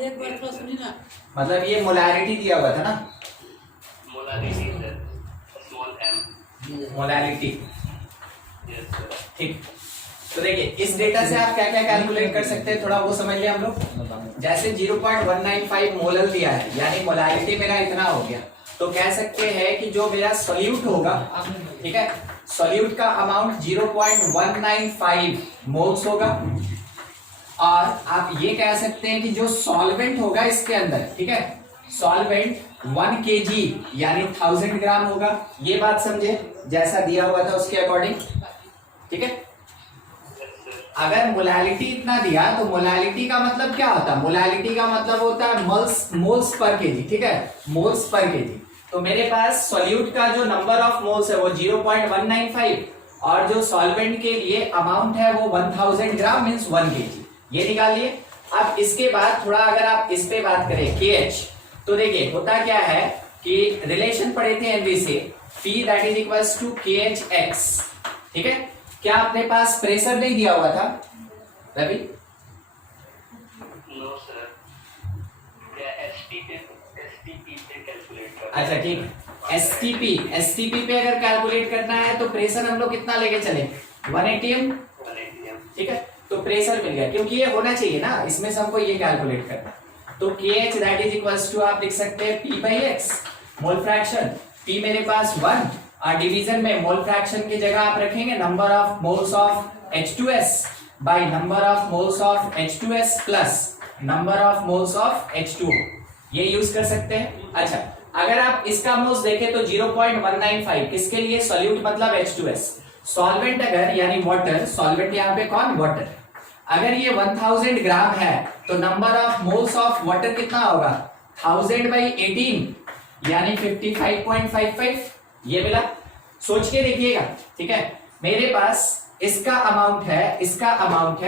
एक बार थोड़ा सुनिए ना। मतलब ये मोलैरिटी दिया हुआ था ना, molarity sir, small m। Molarity. Yes sir. ठीक, तो देखिए इस डेटा से आप क्या क्या कैलकुलेट कर सकते हैं, थोड़ा वो समझ लिया हम लोग। जैसे 0.195 मोलल दिया है, यानी मोलैरिटी मेरा इतना हो गया, तो कह सकते हैं कि जो मेरा सोल्यूट होगा, ठीक है, सोल्यूट का अमाउंट 0.195 मोल्स होगा। और आप ये कह सकते हैं कि जो सॉल्वेंट होगा इसके अंदर, ठीक है, सॉल्वेंट 1 kg यानी 1000 ग्राम होगा। ये बात समझे, जैसा दिया हुआ था उसके अकॉर्डिंग, ठीक है। अगर मोलैलिटी इतना दिया तो मोलैलिटी का मतलब क्या होता है, मोलैलिटी का मतलब होता है मोल्स पर केजी, ठीक है, मोल्स पर केजी। तो मेरे पास सॉल्यूट का जो नंबर ऑफ मोल्स है वो 0.195 और जो सॉल्वेंट के लिए अमाउंट है वो 1000 ग्राम मींस 1 kg, ये निकाल लिए। अब इसके बाद थोड़ा अगर आप इस पे बात करें KH, तो देखिए होता क्या है कि रिलेशन पढ़े थे एनवी से, P that is equals to KHX, ठीक है। क्या अपने पास प्रेशर नहीं दिया हुआ था रवि? नो सर, क्या STP पे कैलकुलेट कर। अच्छा ठीक, STP पे अगर कैलकुलेट करना है तो प्रेशर हम लोग कितना लेके चले, 1 atm, ठीक है। तो प्रेशर मिल गया, क्योंकि ये होना चाहिए ना, इसमें से हमको ये कैलकुलेट करना। तो KH that is equals to आप लिख सकते हैं P/X, मोल फ्रैक्शन। P मेरे पास 1 और डिवीजन में मोल फ्रैक्शन की जगह आप रखेंगे number of moles of H2S by number of moles of H2S plus number of moles of H2O, ये यूज कर सकते हैं। अच्छा, अगर आप इसका मोल्स देखें तो 0.195 किसके लिए, सॉल्यूट मतलब H2S, सॉल्वेंट अगर यानी वाटर, सॉल्वेंट यहाँ पे कौन, वाटर, अगर ये 1000 ग्राम है तो number of moles of water कितना होगा, 1000/18 यानी 55.55, ये मिला। सोच के देखिएगा, ठीक है। मेरे पास इसका अमाउंट है,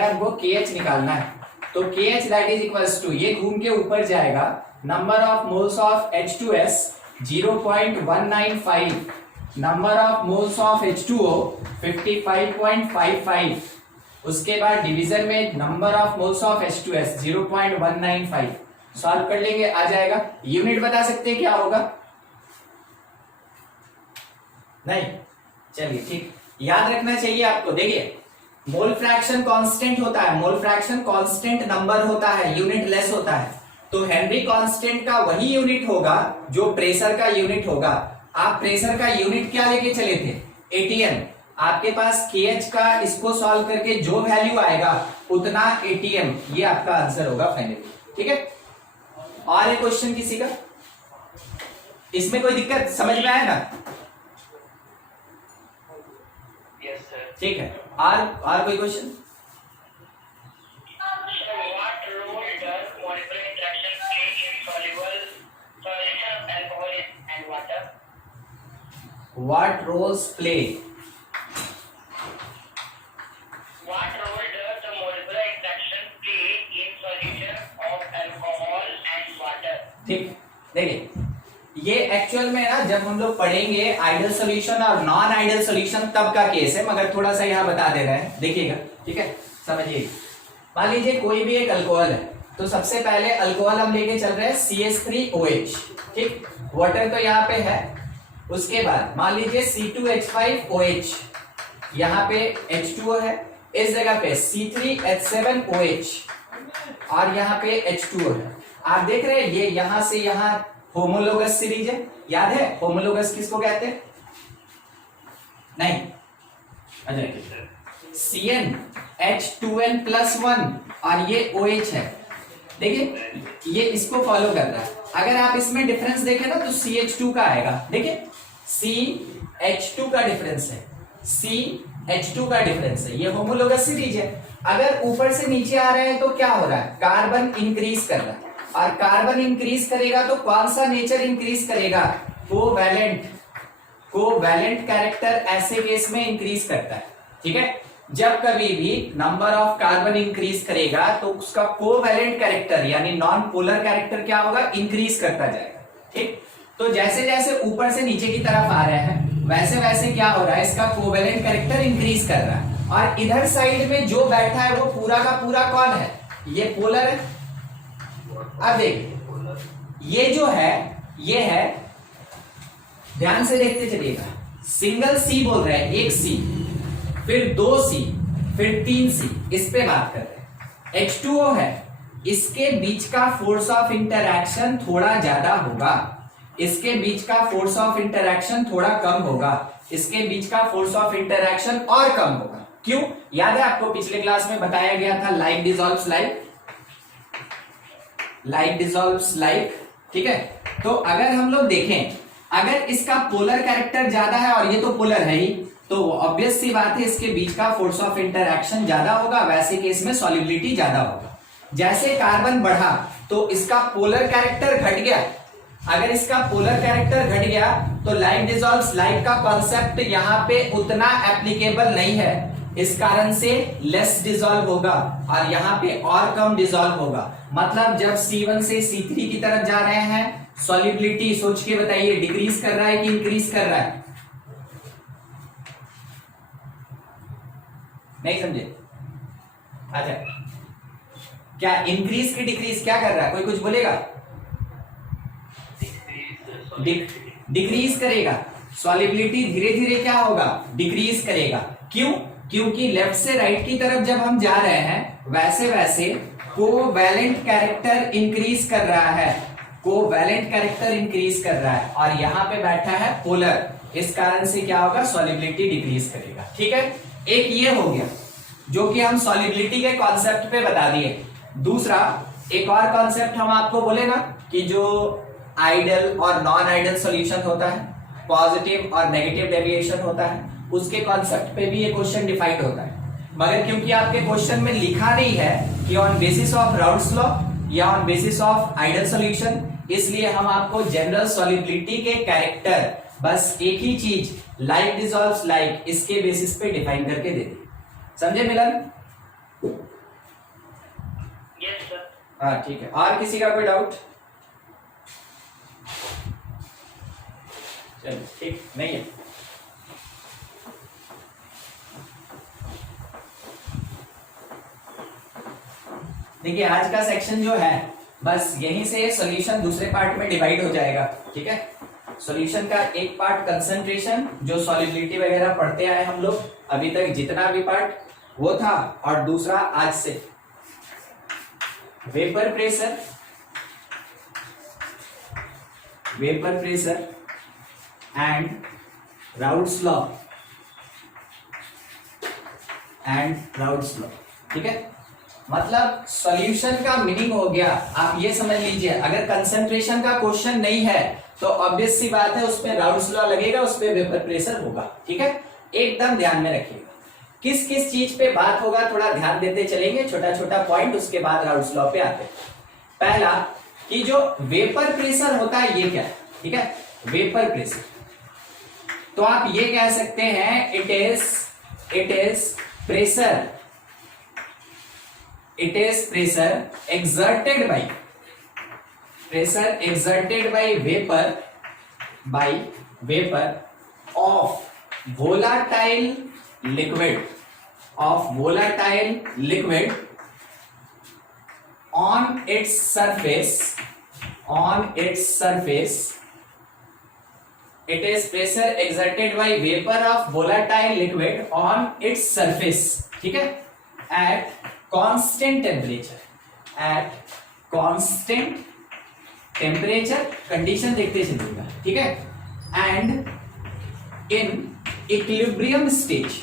हमको KH निकालना है। तो KH that is equals to, ये घूम के ऊपर जाएगा, number of moles of H2S 0.195, number of moles of H2O 55.55, उसके बाद डिवीजन में number of moles of H2S 0.195, solve कर लेंगे आ जाएगा। यूनिट बता सकते हैं क्या होगा, नहीं, चलिए ठीक, याद रखना चाहिए आपको। देखिए मोल फ्रैक्शन कांस्टेंट होता है, मोल फ्रैक्शन कांस्टेंट नंबर होता है, यूनिट लेस होता है। तो हेनरी कांस्टेंट का वही यूनिट होगा जो प्रेशर का यूनिट होगा। आप प्रेशर का यूनिट क्या लेके चले थे, ATM। आपके पास KH का इसको सॉल्व करके जो वैल्यू आएगा उतना ATM, ये आपका आंसर होगा फाइनली, ठीक है। और एक क्वेश्चन किसी का, इसमें कोई दिक्कत समझ में आया ना? Yes sir. ठीक है, और कोई question? What role does molecular interaction play in soluble solution of alcohol and water? What roles play? What role does the molecular interaction play in solution of alcohol and water? ठीक, देखिए ये actual में ना जब हम लोग पढ़ेंगे ideal solution और नॉन आइडियल सॉल्यूशन तब का केस है, मगर थोड़ा सा यहाँ बता दे रहे हैं, देखिएगा, ठीक है, समझिए। मान लीजिए कोई भी एक अल्कोहल है, तो सबसे पहले अल्कोहल हम लेके चल रहे हैं CH3OH, ठीक, वाटर तो यहाँ पे है। उसके बाद मान लीजिए C2H5OH, यहाँ पे H2O है, इस जगह पे C3H7OH और यहाँ पे H2O है। आप देख रहे हैं ये यहाँ से यहाँ होमोलोगस सीरीज है, याद है होमोलोगस किसको कहते हैं? नहीं, अच्छा, CnH2n+1 और ये OH है, देखिए ये इसको फॉलो कर रहा है। अगर आप इसमें डिफरेंस देखें ना तो CH2 का आएगा, देखिए CH2 का डिफरेंस है, CH2 का डिफरेंस है, ये होमोलोगस सीरीज है। अगर ऊपर से नीचे आ रहे हैं तो क्या हो रहा है, कार्बन इंक्रीज कर रहा है, और कार्बन इंक्रीज करेगा तो कौन सा नेचर इंक्रीज करेगा, कोवैलेंट कैरेक्टर ऐसे केस में इंक्रीज करता है, ठीक है। जब कभी भी नंबर ऑफ कार्बन इंक्रीज करेगा तो उसका कोवैलेंट कैरेक्टर यानी नॉन पोलर कैरेक्टर क्या होगा, इंक्रीज करता जाएगा, ठीक। तो जैसे जैसे ऊपर से नीचे की तरफ आ रहे हैं वैसे वैसे क्या हो रहा है, इसका कोवैलेंट कैरेक्टर इंक्रीज कर रहा है। और इधर साइड में जो बैठा है वो पूरा का पूरा कौन है, ये पोलर है, अब देखिए ये जो है ये है, ध्यान से देखते चलिएगा, सिंगल सी बोल रहे हैं, एक सी, फिर 2 सी, फिर 3 सी, इस पे बात कर रहे हैं। H2O है, इसके बीच का फोर्स ऑफ इंटरएक्शन थोड़ा ज्यादा होगा, इसके बीच का फोर्स ऑफ इंटरएक्शन थोड़ा कम होगा, इसके बीच का फोर्स ऑफ इंटरएक्शन और कम होगा। क्यों? याद है आपको पिछले क्लास में बताया गया था, like dissolves like, like dissolves like, ठीक है। तो अगर हम लोग देखें, अगर इसका पोलर कैरेक्टर ज्यादा है और ये तो पोलर है ही, तो ऑब्वियस सी बात है इसके बीच का फोर्स ऑफ इंटरएक्शन ज्यादा होगा, वैसे केस में सॉल्युबिलिटी ज्यादा होगा। जैसे कार्बन बढ़ा तो इसका पोलर कैरेक्टर घट गया, अगर इसका पोलर कैरेक्टर घट गया तो लाइक डिसॉल्व्स लाइक का कॉन्सेप्ट यहां पे उतना एप्लीकेबल नहीं है, इस कारण से लेस डिसॉल्व होगा और यहां पे और कम डिसॉल्व होगा। मतलब जब C1 से C3 की तरफ जा रहे हैं, सॉल्युबिलिटी सोच के बताइए डिक्रीज कर रहा है कि इंक्रीज कर रहा है? नहीं समझे? अच्छा, क्या इंक्रीज की डिक्रीज क्या कर रहा है? कोई कुछ बोलेगा? डिक्रीज करेगा, सॉल्युबिलिटी धीरे धीरे क्या होगा? डिक्रीज करेगा। क्यों? क्योंकि लेफ्ट से राइट की तरफ जब हम जा रहे हैं वैसे वैसे कोवैलेंट कैरेक्टर इंक्रीज कर रहा है, कोवैलेंट कैरेक्टर इंक्रीज कर रहा है और यहां पे बैठा है पोलर, इस कारण से क्या होगा? सॉल्युबिलिटी डिक्रीज करेगा। ठीक है, एक ये हो गया जो कि हम सॉल्युबिलिटी के कॉन्सेप्ट पे बता दिए। दूसरा एक और कॉन्सेप्ट हम आपको बोले ना कि जो आइडल और नॉन आइडल सॉल्यूशन होता है, पॉजिटिव और नेगेटिव डेविएशन होता है, उसके कॉन्सेप्ट पे भी ये क्वेश्चन डिफाइंड होता है। मगर क्योंकि आपके क्वेश्चन में लिखा नहीं है कि on basis of Raoult's law या on basis of ideal solution, इसलिए हम आपको जनरल सॉल्युबिलिटी के कैरेक्टर बस एक ही चीज लाइक डिसॉल्व्स लाइक इसके बेसिस पे डिफाइन करके दे दी। समझे मिलन? Yes sir. हाँ ठीक है, और किसी का कोई डाउट? चलो ठीक नहीं है। देखिए आज का सेक्शन जो है बस यहीं से सॉल्यूशन दूसरे पार्ट में डिवाइड हो जाएगा। ठीक है, सॉल्यूशन का एक पार्ट कंसंट्रेशन जो सॉल्युबिलिटी वगैरह पढ़ते आए हम लोग अभी तक जितना भी पार्ट वो था, और दूसरा आज से vapour pressure, vapour pressure and Raoult's law, and Raoult's law. ठीक है, मतलब सॉल्यूशन का मीनिंग हो गया, आप ये समझ लीजिए अगर कंसंट्रेशन का क्वेश्चन नहीं है तो ऑब्वियस सी बात है उसमें राउल्स लॉ लगेगा, उसपे वेपर प्रेशर होगा। ठीक है, एकदम ध्यान में रखिएगा किस किस चीज पे बात होगा, थोड़ा ध्यान देते चलेंगे, छोटा छोटा पॉइंट, उसके बाद राउल्स लॉ पे आते हैं। पहला कि जो वेपर प्रेशर होता है ये क्या है? ठीक है, वेपर प्रेशर तो आप ये कह सकते हैं it is pressure, it is pressure exerted by vapor of volatile liquid on its surface, it is pressure exerted by vapor of volatile liquid on its surface, ठीक है, at constant temperature, कंडीशन देखते चलिएगा। ठीक है, and in equilibrium stage,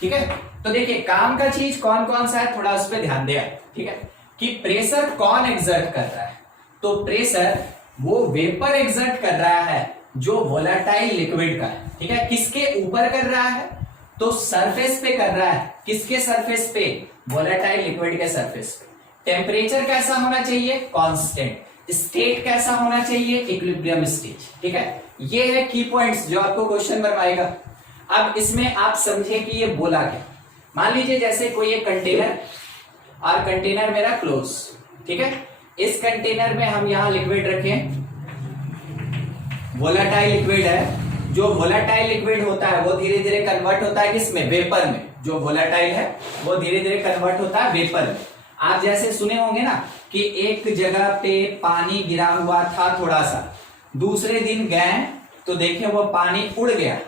ठीक है। तो देखिए काम का चीज कौन कौन सा है, थोड़ा उस पर ध्यान दिया। ठीक है, कि प्रेशर कौन एग्जर्ट कर रहा है, तो प्रेशर वो वेपर एग्जर्ट कर रहा है जो वोलेटाइल लिक्विड का है। ठीक है, किसके ऊपर कर रहा है, तो सरफेस पे कर रहा है। किसके सरफेस पे, वोलेटाइल लिक्विड के सरफेस पे। टेम्परेचर कैसा होना चाहिए, कांस्टेंट। स्टेट कैसा होना चाहिए, इक्विलिब्रियम स्टेज। ठीक है, ये है की पॉइंट्स जो आपको क्वेश्चन बनवाएगा। अब इसमें आप समझे कि ये बोला क्या। मान लीजिए जैसे कोई एक कंटेनर, और कंटेनर मेरा क्लोज, ठीक है, इस कंटेनर में हम यहां लिक्विड रखें, वोलेटाइल लिक्विड है जो वोलेटाइल लिक्विड होता है वो धीरे धीरे कन्वर्ट होता है किसमें, वेपर में। जो वोलेटाइल है वो धीरे धीरे कन्वर्ट होता है वेपर में। आप जैसे सुने होंगे ना कि एक जगह पे पानी गिरा हुआ था थोड़ा सा, दूसरे दिन गए तो देखे वो पानी उड़ गया।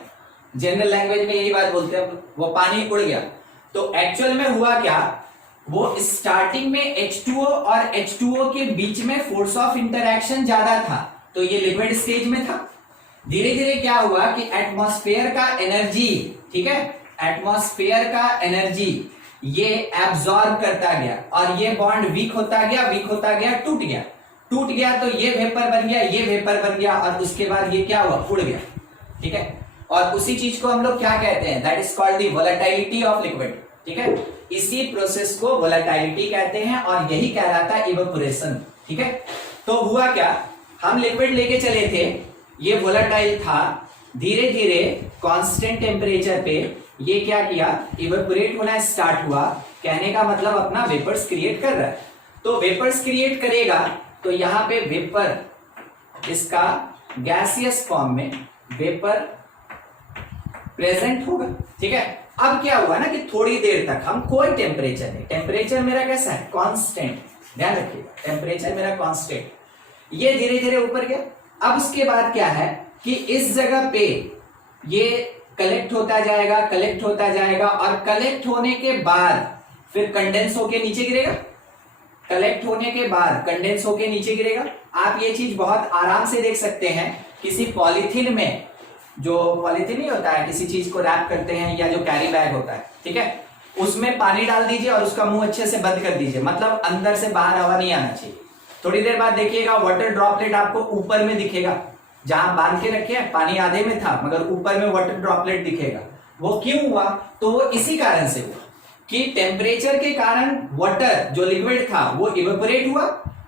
जनरल लैंग्वेज में यही बात बोलते हैं, वो पानी उड़ गया। तो एक्चुअल में हुआ क्या, वो स्टार्टिंग में H2O और H2O के बीच में फोर्स ऑफ इंटरैक्शन ज्यादा था, तो ये लिक्विड स्टेज में था। धीरे धीरे क्या हुआ कि एटमॉस्फेयर का एनर्जी, ठीक है, एटमॉस्फेयर का एनर्जी ये एब्जॉर्ब करता गया और ये बॉन्ड वीक होता गया, टूट गया तो ये वेपर बन गया, ये वेपर बन गया और उसके बाद ये क्या हुआ, उड़ गया। ठीक है, और उसी चीज को हम लोग क्या कहते हैं, that is called the volatility of liquid. ठीक है, इसी प्रोसेस को वोलेटिलिटी कहते हैं और यही कहलाता है इवेपोरेशन। ठीक है, तो हुआ क्या, हम लिक्विड लेके चले थे, ये वोलेटाइल था, धीरे धीरे कांस्टेंट टेम्परेचर पे ये क्या किया, इवेपोरेट होना स्टार्ट हुआ। कहने का मतलब अपना वेपर्स क्रिएट कर रहा है। तो वेपर्स क्रिएट करेगा तो यहाँ पे वेपर, इसका गैसियस फॉर्म में वेपर प्रेजेंट होगा। ठीक है, अब क्या हुआ ना कि थोड़ी देर तक हम कोई टेम्परेचर नहीं, टेम्परेचर मेरा कैसा है, कांस्टेंट, ध्यान रखिएगा, टेम्परेचर मेरा कांस्टेंट, ये धीरे धीरे ऊपर गया। अब उसके बाद क्या है कि इस जगह पे ये कलेक्ट होता जाएगा और कलेक्ट होने के बाद फिर कंडेंस होके नीचे गिरेगा। कलेक्ट होने के बाद कंडेंस होके नीचे गिरेगा। आप ये चीज बहुत आराम से देख सकते हैं, किसी पॉलीथीन में, जो पॉलीथीन नहीं होता है, किसी चीज को रैप करते हैं या जो कैरी बैग होता है, ठीक है, उसमें पानी डाल दीजिए और उसका मुंह अच्छे से बंद कर दीजिए, मतलब अंदर से बाहर हवा नहीं आना चाहिए। थोड़ी देर बाद देखिएगा वाटर ड्रॉपलेट आपको ऊपर में दिखेगा, जहां बांध के रखे हैं पानी आधे में था मगर ऊपर में वाटर ड्रॉपलेट दिखेगा। वो क्यों हुआ, तो वो इसी कारण से हुआ कि टेम्परेचर के कारण वाटर जो लिक्विड था वो इवेपोरेट हुआ,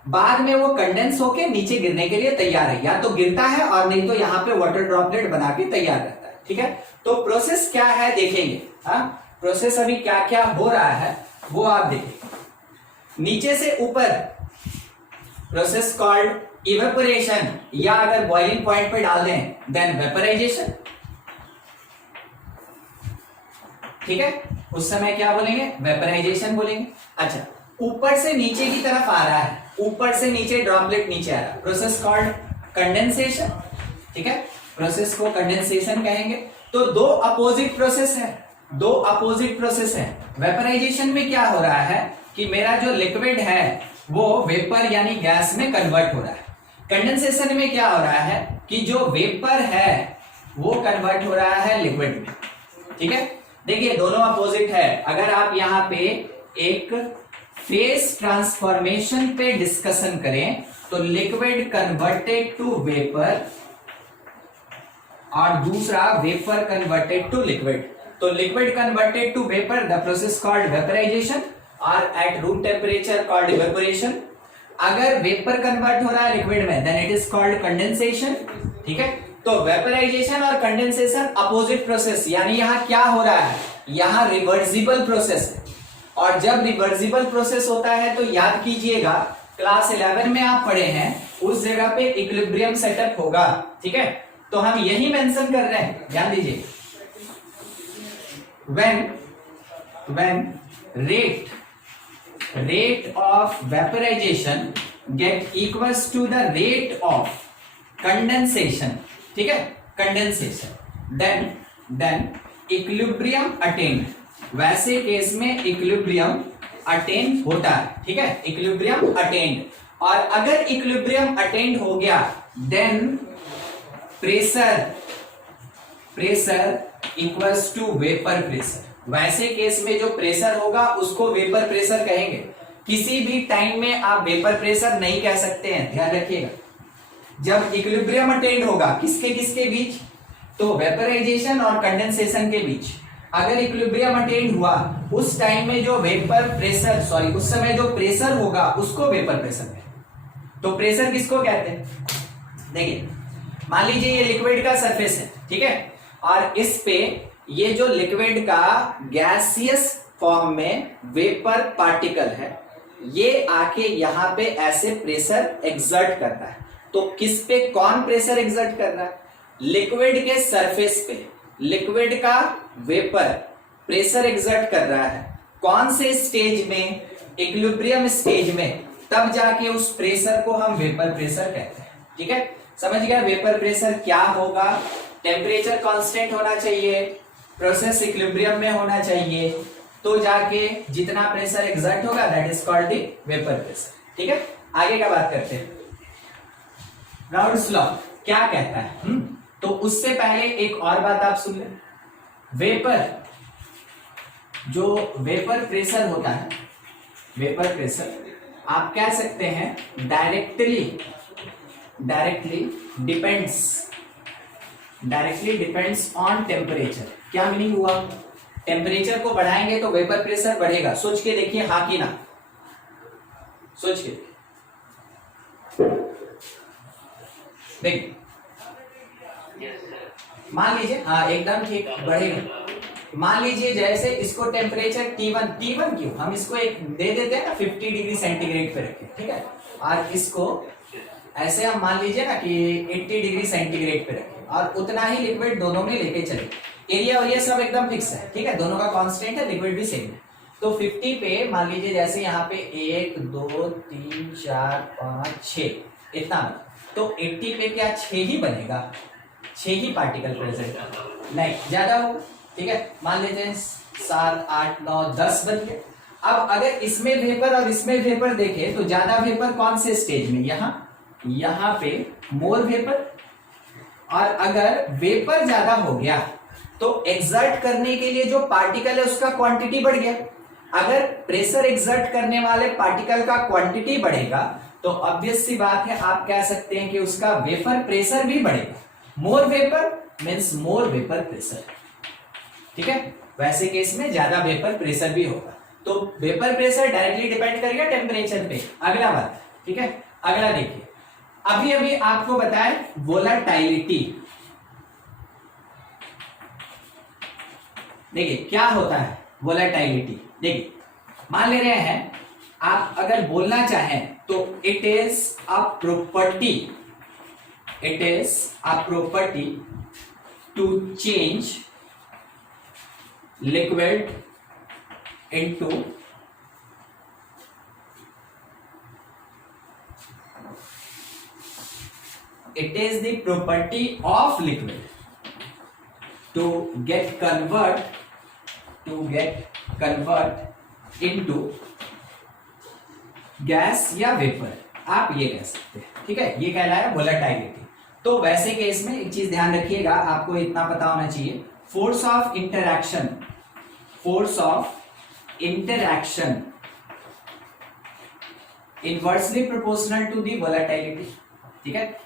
बाद में वो कंडेंस होके नीचे गिरने के लिए तैयार है, या तो गिरता है और नहीं तो यहाँ पे वाटर ड्रॉपलेट बना के तैयार रहता है। ठीक है, तो प्रोसेस क्या है देखेंगे, प्रोसेस अभी क्या क्या हो रहा है वो आप देखेंगे। नीचे से ऊपर प्रोसेस कॉल्ड इवेपोरेशन, या अगर बॉइलिंग पॉइंट पे डाल दें देन वेपराइजेशन। ठीक है, उस समय क्या बोलेंगे, वेपराइजेशन बोलेंगे। अच्छा, ऊपर से नीचे की तरफ आ रहा है, ऊपर से नीचे ड्रॉपलेट नीचे आ रहा है, प्रोसेस कॉल्ड कंडेंसेशन। ठीक है, प्रोसेस को कंडेंसेशन कहेंगे। तो दो अपोजिट प्रोसेस है, वेपराइजेशन में क्या हो रहा है कि मेरा जो लिक्विड है वो वेपर यानी गैस में कन्वर्ट हो रहा है। कंडेंसेशन में क्या हो रहा है कि जो वेपर है वो कन्वर्ट हो रहा है लिक्विड में। ठीक है, देखिए दोनों अपोजिट है। अगर आप यहाँ पे एक फेस ट्रांसफॉर्मेशन पे डिस्कशन करें तो लिक्विड कन्वर्टेड टू वेपर और दूसरा वेपर कन्वर्टेड टू लिक्विड। तो liquid converted to vapour, the process called vaporisation और at room temperature called evaporation. अगर वेपर कन्वर्ट हो रहा है लिक्विड में then it is called condensation. ठीक है, तो वेपराइजेशन और कंडेंसेशन अपोजिट प्रोसेस, यानी यहाँ क्या हो रहा है, यहाँ रिवर्सिबल प्रोसेस है। और जब रिवर्सिबल प्रोसेस होता है तो याद कीजिएगा क्लास 11 में आप पढ़े हैं, उस जगह पे इक्विलिब्रियम सेटअप होगा। ठीक है, तो हम यही मेंशन कर रहे हैं, ध्यान दीजिए। when rate of vaporization get equals to the rate of condensation, ठीक है, कंडेंसेशन, then इक्विलिब्रियम अटेन्ड। वैसे केस में इक्विलिब्रियम अटेन्ड होता है। ठीक है, इक्विलिब्रियम अटेन्ड। और अगर इक्विलिब्रियम अटेन्ड हो गया then pressure equals to vapour pressure. वैसे केस में जो प्रेशर होगा उसको वेपर प्रेशर कहेंगे। किसी भी टाइम में आप वेपर प्रेशर नहीं कह सकते हैं, ध्यान रखिएगा। जब इक्विलिब्रियम अटेन्ड होगा किसके बीच, तो वेपराइजेशन और कंडेंसेशन के बीच। अगर इक्विलिब्रियम अटेन्ड हुआ उस टाइम में जो वेपर प्रेशर, सॉरी उस समय जो प्रेशर होगा उसको वेपर प्रेशर कहते। तो प्रेशर किसको कहते हैं, देखिए मान लीजिए ये लिक्विड का सरफेस है, ठीक है, और इस पे ये जो लिक्विड का गैसियस फॉर्म में वेपर पार्टिकल है, ये आके यहां पे ऐसे प्रेशर एक्सर्ट करता है। तो किस पे कौन प्रेशर एक्सर्ट कर रहा है, लिक्विड के सरफेस पे लिक्विड का वेपर प्रेशर एक्सर्ट कर रहा है, कौन से स्टेज में, इक्विलिब्रियम स्टेज में, तब जाके उस प्रेशर को हम वेपर प्रेशर कहते हैं। ठीक है, समझ गया? वेपर प्रेशर क्या होगा? टेम्परेचर कांस्टेंट होना चाहिए, प्रोसेस इक्विलिब्रियम में होना चाहिए, तो जाके जितना प्रेशर एक्सर्ट होगा that is called the vapour pressure. ठीक है, आगे का बात करते हैं। राउल्स लॉ क्या कहता है? तो उससे पहले एक और बात आप सुन लें। वेपर, जो वेपर प्रेशर होता है, वेपर प्रेशर आप कह सकते हैं डायरेक्टली डिपेंड्स ऑन टेम्परेचर। क्या मीनिंग हुआ? टेम्परेचर को बढ़ाएंगे तो वेपर प्रेशर बढ़ेगा। सोच के देखिए, हाँ कि ना? सोच के देखिए, मान लीजिए, हाँ एकदम ठीक, बढ़ेगा। मान लीजिए जैसे इसको टेम्परेचर T1 क्यों, हम इसको एक दे देते हैं ना 50 डिग्री सेंटीग्रेड पे रखें, ठीक है, और इसको ऐसे हम मान लीजिए ना कि 80 डिग्री सेंटीग्रेड पे रखें और उतना ही लिक्विड दोनों में लेके चले। एरिया और ये सब एकदम फिक्स है, ठीक है, दोनों का कांस्टेंट है, लिक्विड भी सेम है। तो 50 पे मान लीजिए जैसे यहाँ पे 1 2 3 4 5 6 इतना, तो 80 पे क्या 6 ही बनेगा? 6 ही पार्टिकल प्रेजेंट, नहीं ज्यादा हो, ठीक है, मान लेते हैं 7 8 9 10 बन गए। अब अगर इसमें वेपर और इसमें वेपर देखें तो ज्यादा वेपर कौन से स्टेज में? यहाँ पे मोर वेपर। और अगर वेपर ज्यादा हो गया तो एक्सर्ट करने के लिए जो पार्टिकल है उसका क्वांटिटी बढ़ गया। अगर प्रेशर एक्सर्ट करने वाले पार्टिकल का क्वांटिटी बढ़ेगा तो ऑब्वियस सी बात है, आप कह सकते हैं कि उसका वेपर प्रेशर भी बढ़ेगा। More vapour means more vapour pressure, ठीक है। वैसे केस में ज्यादा वेपर प्रेशर भी होगा। तो वेपर प्रेशर डायरेक्टली डिपेंड करेगा टेम्परेचर पे। अगला बात, ठीक है, अगला देखिए, अभी आपको बताएं वोलाटिलिटी। देखिए क्या होता है वोलाटिलिटी। देखिए मान ले रहे हैं आप अगर बोलना चाहें तो it is a property to change liquid into it is the property of liquid to get convert into gas या वेपर, आप ये कह सकते हैं, ठीक है, ये कहलाया वोलेटिलिटी। तो वैसे केस में एक चीज ध्यान रखिएगा, आपको इतना पता होना चाहिए, force of interaction inversely proportional to the volatility, ठीक है।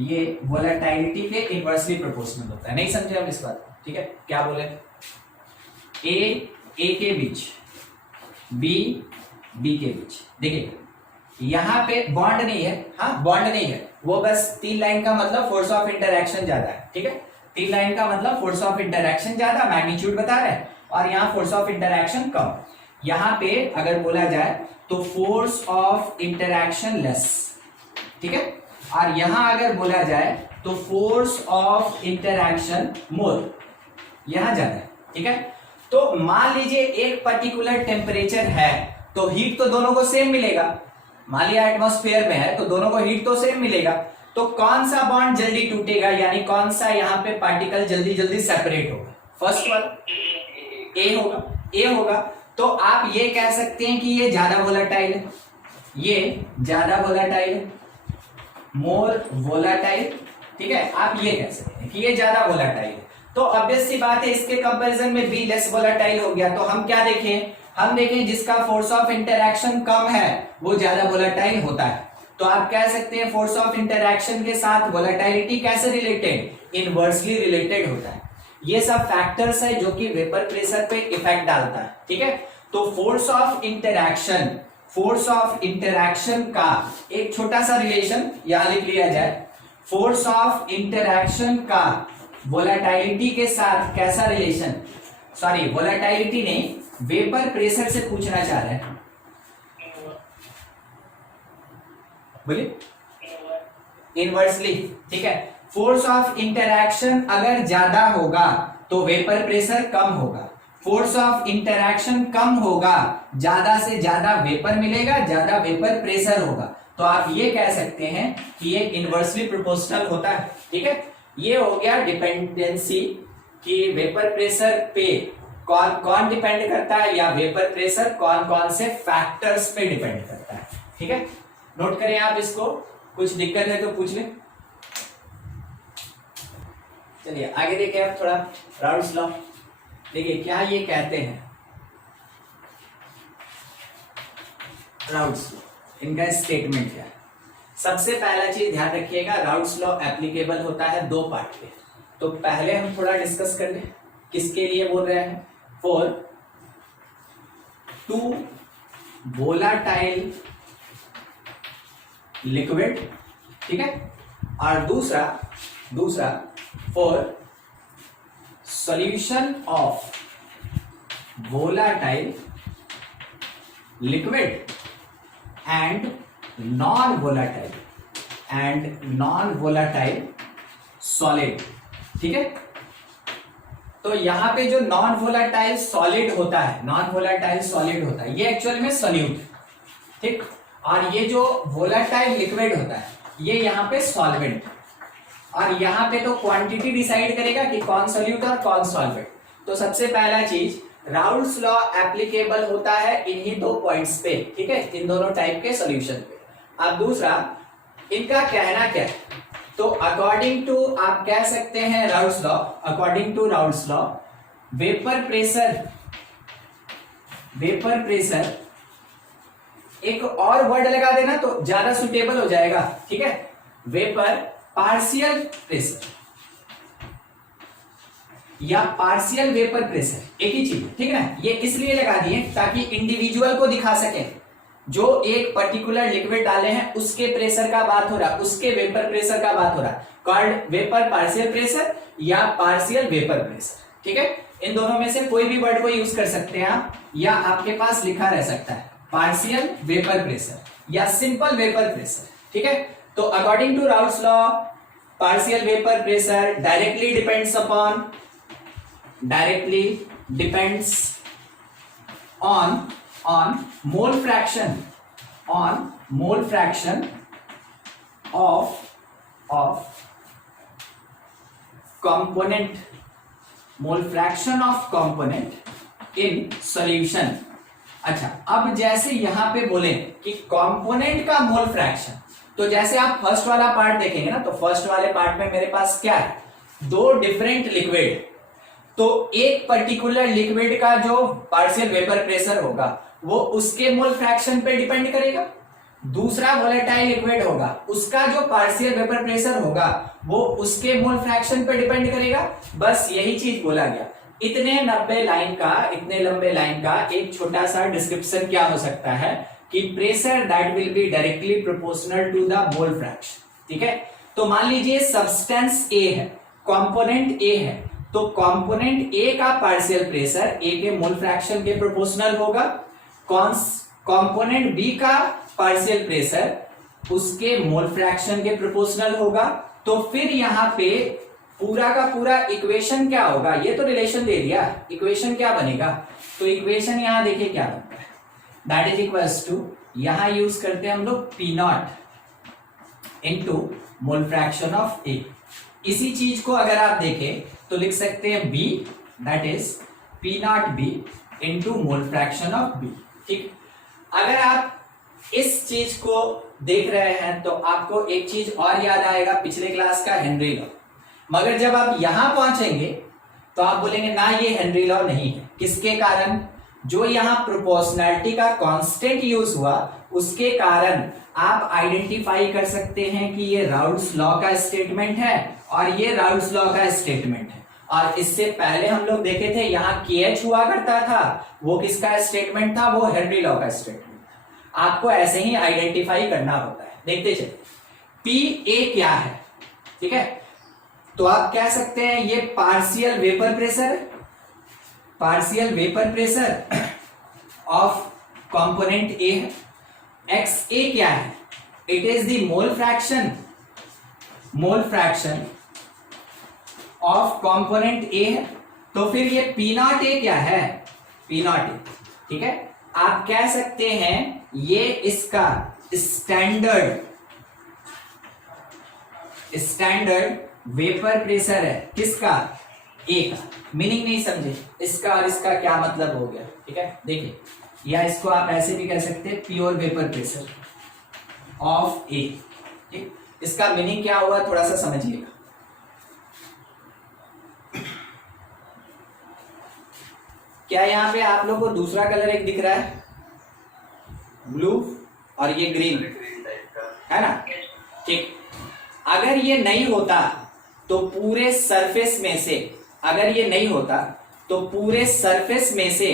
ये वोलेटिलिटी के इनवर्सली प्रोपोर्शनल होता है। नहीं समझे हम इस बात को, ठीक है। क्या बोले? ए के बीच, बी के बीच। देखिए यहां पे बॉन्ड नहीं है, हाँ बॉन्ड नहीं है, वो बस 3 लाइन का मतलब फोर्स ऑफ इंटरैक्शन ज्यादा है, ठीक है। 3 लाइन का मतलब फोर्स ऑफ इंटरैक्शन ज्यादा, मैग्नीट्यूड बता रहे हैं, और यहाँ फोर्स ऑफ इंटरैक्शन कम। यहाँ पे अगर बोला जाए तो फोर्स ऑफ इंटरैक्शन लेस, ठीक है, और यहां अगर बोला जाए तो फोर्स ऑफ इंटरैक्शन मोर, यहां ज्यादा है, ठीक है। तो मान लीजिए एक पर्टिकुलर टेम्परेचर है तो हीट तो दोनों को सेम मिलेगा। मान लिया एटमॉस्फेयर में है तो दोनों को हीट तो सेम मिलेगा। तो कौन सा बॉन्ड जल्दी टूटेगा, यानी कौन सा यहाँ पे पार्टिकल जल्दी सेपरेट होगा? फर्स्ट वाला ए होगा। तो आप ये कह सकते हैं कि ये ज्यादा वोलेटाइल है, ये ज्यादा वोलेटाइल है, मोर वोलेटाइल, ठीक है, आप ये कह सकते हैं कि ये ज्यादा वोलेटाइल है। तो ऑब्वियस सी बात है इसके कंपैरिजन में बी लेस वोलेटाइल हो गया। तो हम क्या देखें? हम देखें जिसका फोर्स ऑफ इंटरैक्शन कम है वो ज्यादा वोलेटाइल होता है। तो आप कह सकते हैं फोर्स ऑफ इंटरैक्शन के साथ वोलेटिलिटी कैसे रिलेटेड? इनवर्सली रिलेटेड होता है। ये सब फैक्टर्स है जो कि वेपर प्रेशर पे इफेक्ट डालता है, ठीक है। तो फोर्स ऑफ इंटरैक्शन का एक छोटा सा रिलेशन यहां लिख लिया जाए। फोर्स ऑफ इंटरैक्शन का वोलेटिलिटी के साथ कैसा रिलेशन? सॉरी, वोलेटिलिटी नहीं, वेपर प्रेशर से पूछना चाह रहे हैं, बोलिए। इनवर्सली, ठीक है। फोर्स ऑफ इंटरैक्शन अगर ज्यादा होगा तो वेपर प्रेशर कम होगा, फोर्स ऑफ इंटरैक्शन कम होगा, ज्यादा से ज्यादा वेपर मिलेगा, ज्यादा वेपर प्रेशर होगा। तो आप ये कह सकते हैं कि ये इनवर्सली प्रोपोर्शनल होता है, ठीक है। ये हो गया डिपेंडेंसी कि वेपर प्रेशर पे कौन कौन डिपेंड करता है, या वेपर प्रेशर कौन कौन से फैक्टर्स पे डिपेंड करता है, ठीक है। नोट करें आप इसको, कुछ दिक्कत है तो पूछ लें। चलिए आगे देखें अब थोड़ा राउल्स लॉ। देखिए क्या ये कहते हैं राउल्स लॉ, इनका स्टेटमेंट क्या है। सबसे पहला चीज ध्यान रखिएगा, राउल्स लॉ एप्लीकेबल होता है दो पार्ट पे। तो पहले हम थोड़ा डिस्कस कर लें किसके लिए बोल रहे हैं, फॉर टू वोलाटाइल लिक्विड, ठीक है। और दूसरा for solution of volatile liquid and non volatile solid, ठीक है। तो यहां पे जो नॉन वोलाटाइल सॉलिड होता है, ये एक्चुअल में सॉल्यूट, ठीक। और ये जो वोलाटाइल लिक्विड होता है ये यहाँ पे सॉल्वेंट, और यहाँ पे तो क्वांटिटी डिसाइड करेगा कि कौन सॉल्यूट और कौन सॉल्वेंट। तो सबसे पहला चीज, राउल्स लॉ एप्लीकेबल होता है इन्हीं दो पॉइंट्स पे, ठीक है, इन दोनों टाइप के सॉल्यूशन पे। अब दूसरा, इनका कहना क्या है, तो अकॉर्डिंग टू आप कह सकते हैं according to Raoult's law vapour pressure एक और वर्ड लगा देना तो ज्यादा सुटेबल हो जाएगा, ठीक है। वेपर पार्शियल प्रेशर या पार्शियल वेपर प्रेशर एक ही चीज, ठीक है ना। ये इसलिए लगा दिए ताकि इंडिविजुअल को दिखा सके, जो एक पर्टिकुलर लिक्विड डाले हैं उसके प्रेशर का बात हो रहा, उसके वेपर प्रेशर का बात हो रहा, कॉल्ड वेपर पार्शियल प्रेशर या पार्शियल वेपर प्रेशर, ठीक है। इन दोनों में से कोई भी वर्ड को यूज कर सकते हैं आप, या आपके पास लिखा रह सकता है पार्शियल वेपर प्रेशर या सिंपल वेपर प्रेशर, ठीक है। तो according to Raoult's law partial vapour pressure directly depends on mole fraction of component in solution। अच्छा, अब जैसे यहां पे बोले कि कंपोनेंट का मोल फ्रैक्शन, तो जैसे आप फर्स्ट वाला पार्ट देखेंगे ना, तो फर्स्ट वाले पार्ट में मेरे पास क्या है, दो डिफरेंट लिक्विड। तो एक पर्टिकुलर लिक्विड का जो पार्शियल वेपर प्रेशर होगा वो उसके मोल फ्रैक्शन पे डिपेंड करेगा, दूसरा वोलेटाइल लिक्विड होगा उसका जो पार्शियल वेपर प्रेशर होगा वो उसके मोल फ्रैक्शन पे डिपेंड करेगा। बस यही चीज बोला गया। इतने लंबे लाइन का एक छोटा सा डिस्क्रिप्शन क्या हो सकता है कि pressure that will be directly proportional to the mole fraction, ठीक है। तो मान लीजिए सब्सटेंस ए है, कंपोनेंट ए है, तो कंपोनेंट ए का पार्शियल प्रेशर ए के मोल फ्रैक्शन के प्रोपोर्शनल होगा, कंपोनेंट बी का पार्शियल प्रेशर उसके मोल फ्रैक्शन के प्रोपोर्शनल होगा। तो फिर यहां पे पूरा का पूरा इक्वेशन क्या होगा, ये तो रिलेशन दे दिया, इक्वेशन क्या बनेगा, तो इक्वेशन यहां देखिए क्या बनता है, दैट इज इक्वल्स टू, यहां यूज करते हैं हम लोग P not into mole fraction of A. इसी चीज को अगर आप देखें तो लिख सकते हैं B, that is P not B into mole fraction of B, ठीक। अगर आप इस चीज को देख रहे हैं तो आपको एक चीज और याद आएगा पिछले क्लास का हेनरी लॉ, मगर जब आप यहां पहुंचेंगे तो आप बोलेंगे ना ये हेनरी लॉ नहीं है। किसके कारण, जो यहां प्रोपोर्शनैलिटी का कांस्टेंट यूज हुआ उसके कारण आप आइडेंटिफाई कर सकते हैं कि ये राउल्स लॉ का स्टेटमेंट है और ये राउल्स लॉ का स्टेटमेंट है। और इससे पहले हम लोग देखे थे यहाँ KH हुआ करता था, वो किसका स्टेटमेंट था, वो हेनरी लॉ का स्टेटमेंट था। आपको ऐसे ही आइडेंटिफाई करना होता है। देखते चलिए PA क्या है, ठीक है। तो आप कह सकते हैं ये partial vapour pressure of component ए है। XA क्या है, it is the mole fraction mole fraction of component ए है, तो फिर ये पी नॉट ए क्या है, पी नॉट ए, ठीक है। आप कह सकते हैं ये इसका स्टैंडर्ड वेपर प्रेशर है, किसका, ए का। मीनिंग नहीं समझे, इसका और इसका क्या मतलब हो गया, ठीक है। देखिए, या इसको आप ऐसे भी कह सकते हैं प्योर वेपर प्रेशर ऑफ ए, ठीक। इसका मीनिंग क्या हुआ थोड़ा सा समझिएगा। क्या यहां पे आप लोग को दूसरा कलर एक दिख रहा है, ब्लू, और ये ग्रीन है ना, ठीक। अगर ये नहीं होता तो पूरे सरफेस में से, अगर ये नहीं होता तो पूरे सरफेस में से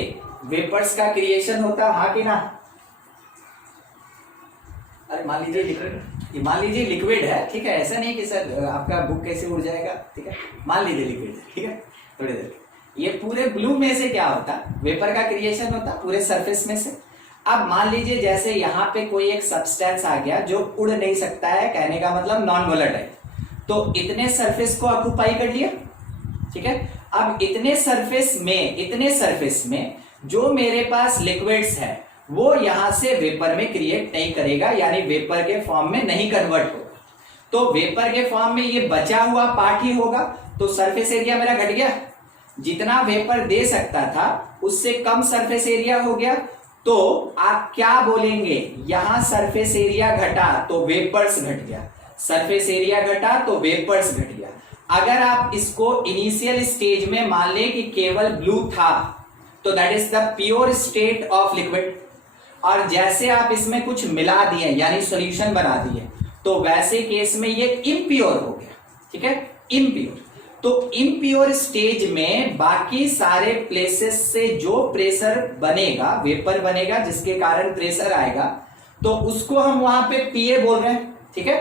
वेपर्स का क्रिएशन होता, हाँ कि ना। अरे मान लीजिए लिक्विड है, ठीक है, ऐसा नहीं कि सर आपका बुक कैसे उड़ जाएगा, ठीक है। मान लीजिए लिक्विड है, ठीक है। थोड़ी देर ये पूरे ब्लू में से क्या होता, वेपर का क्रिएशन होता पूरे सरफेस में से। अब मान लीजिए जैसे यहाँ पे कोई एक सब्सटेंस आ गया जो उड़ नहीं सकता है, कहने का मतलब नॉन वोलेटाइल, तो इतने सरफेस को ऑक्यूपाई कर लिया, ठीक है। अब इतने सरफेस में जो मेरे पास लिक्विड्स है वो यहां से वेपर में क्रिएट नहीं करेगा, यानी वेपर के फॉर्म में नहीं कन्वर्ट होगा। तो वेपर के फॉर्म में ये बचा हुआ पार्ट ही होगा, तो सरफेस एरिया मेरा घट गया, जितना वेपर दे सकता था उससे कम सरफेस एरिया हो गया। तो आप क्या बोलेंगे, यहां सरफेस एरिया घटा तो वेपर्स घट गया, सरफेस एरिया घटा तो वेपर्स घट गया। अगर आप इसको इनिशियल स्टेज में मान लें कि केवल ब्लू था, तो that is the pure state of liquid, और जैसे आप इसमें कुछ मिला दिए यानी सॉल्यूशन बना दिए, तो वैसे केस में ये इम्प्योर हो गया, ठीक है, इम्प्योर। तो इम्प्योर स्टेज में बाकी सारे प्लेसेस से जो प्रेशर बनेगा, वेपर बनेगा जिसके कारण प्रेशर आएगा, तो उसको हम वहां पे पीए बोल रहे हैं, ठीक है।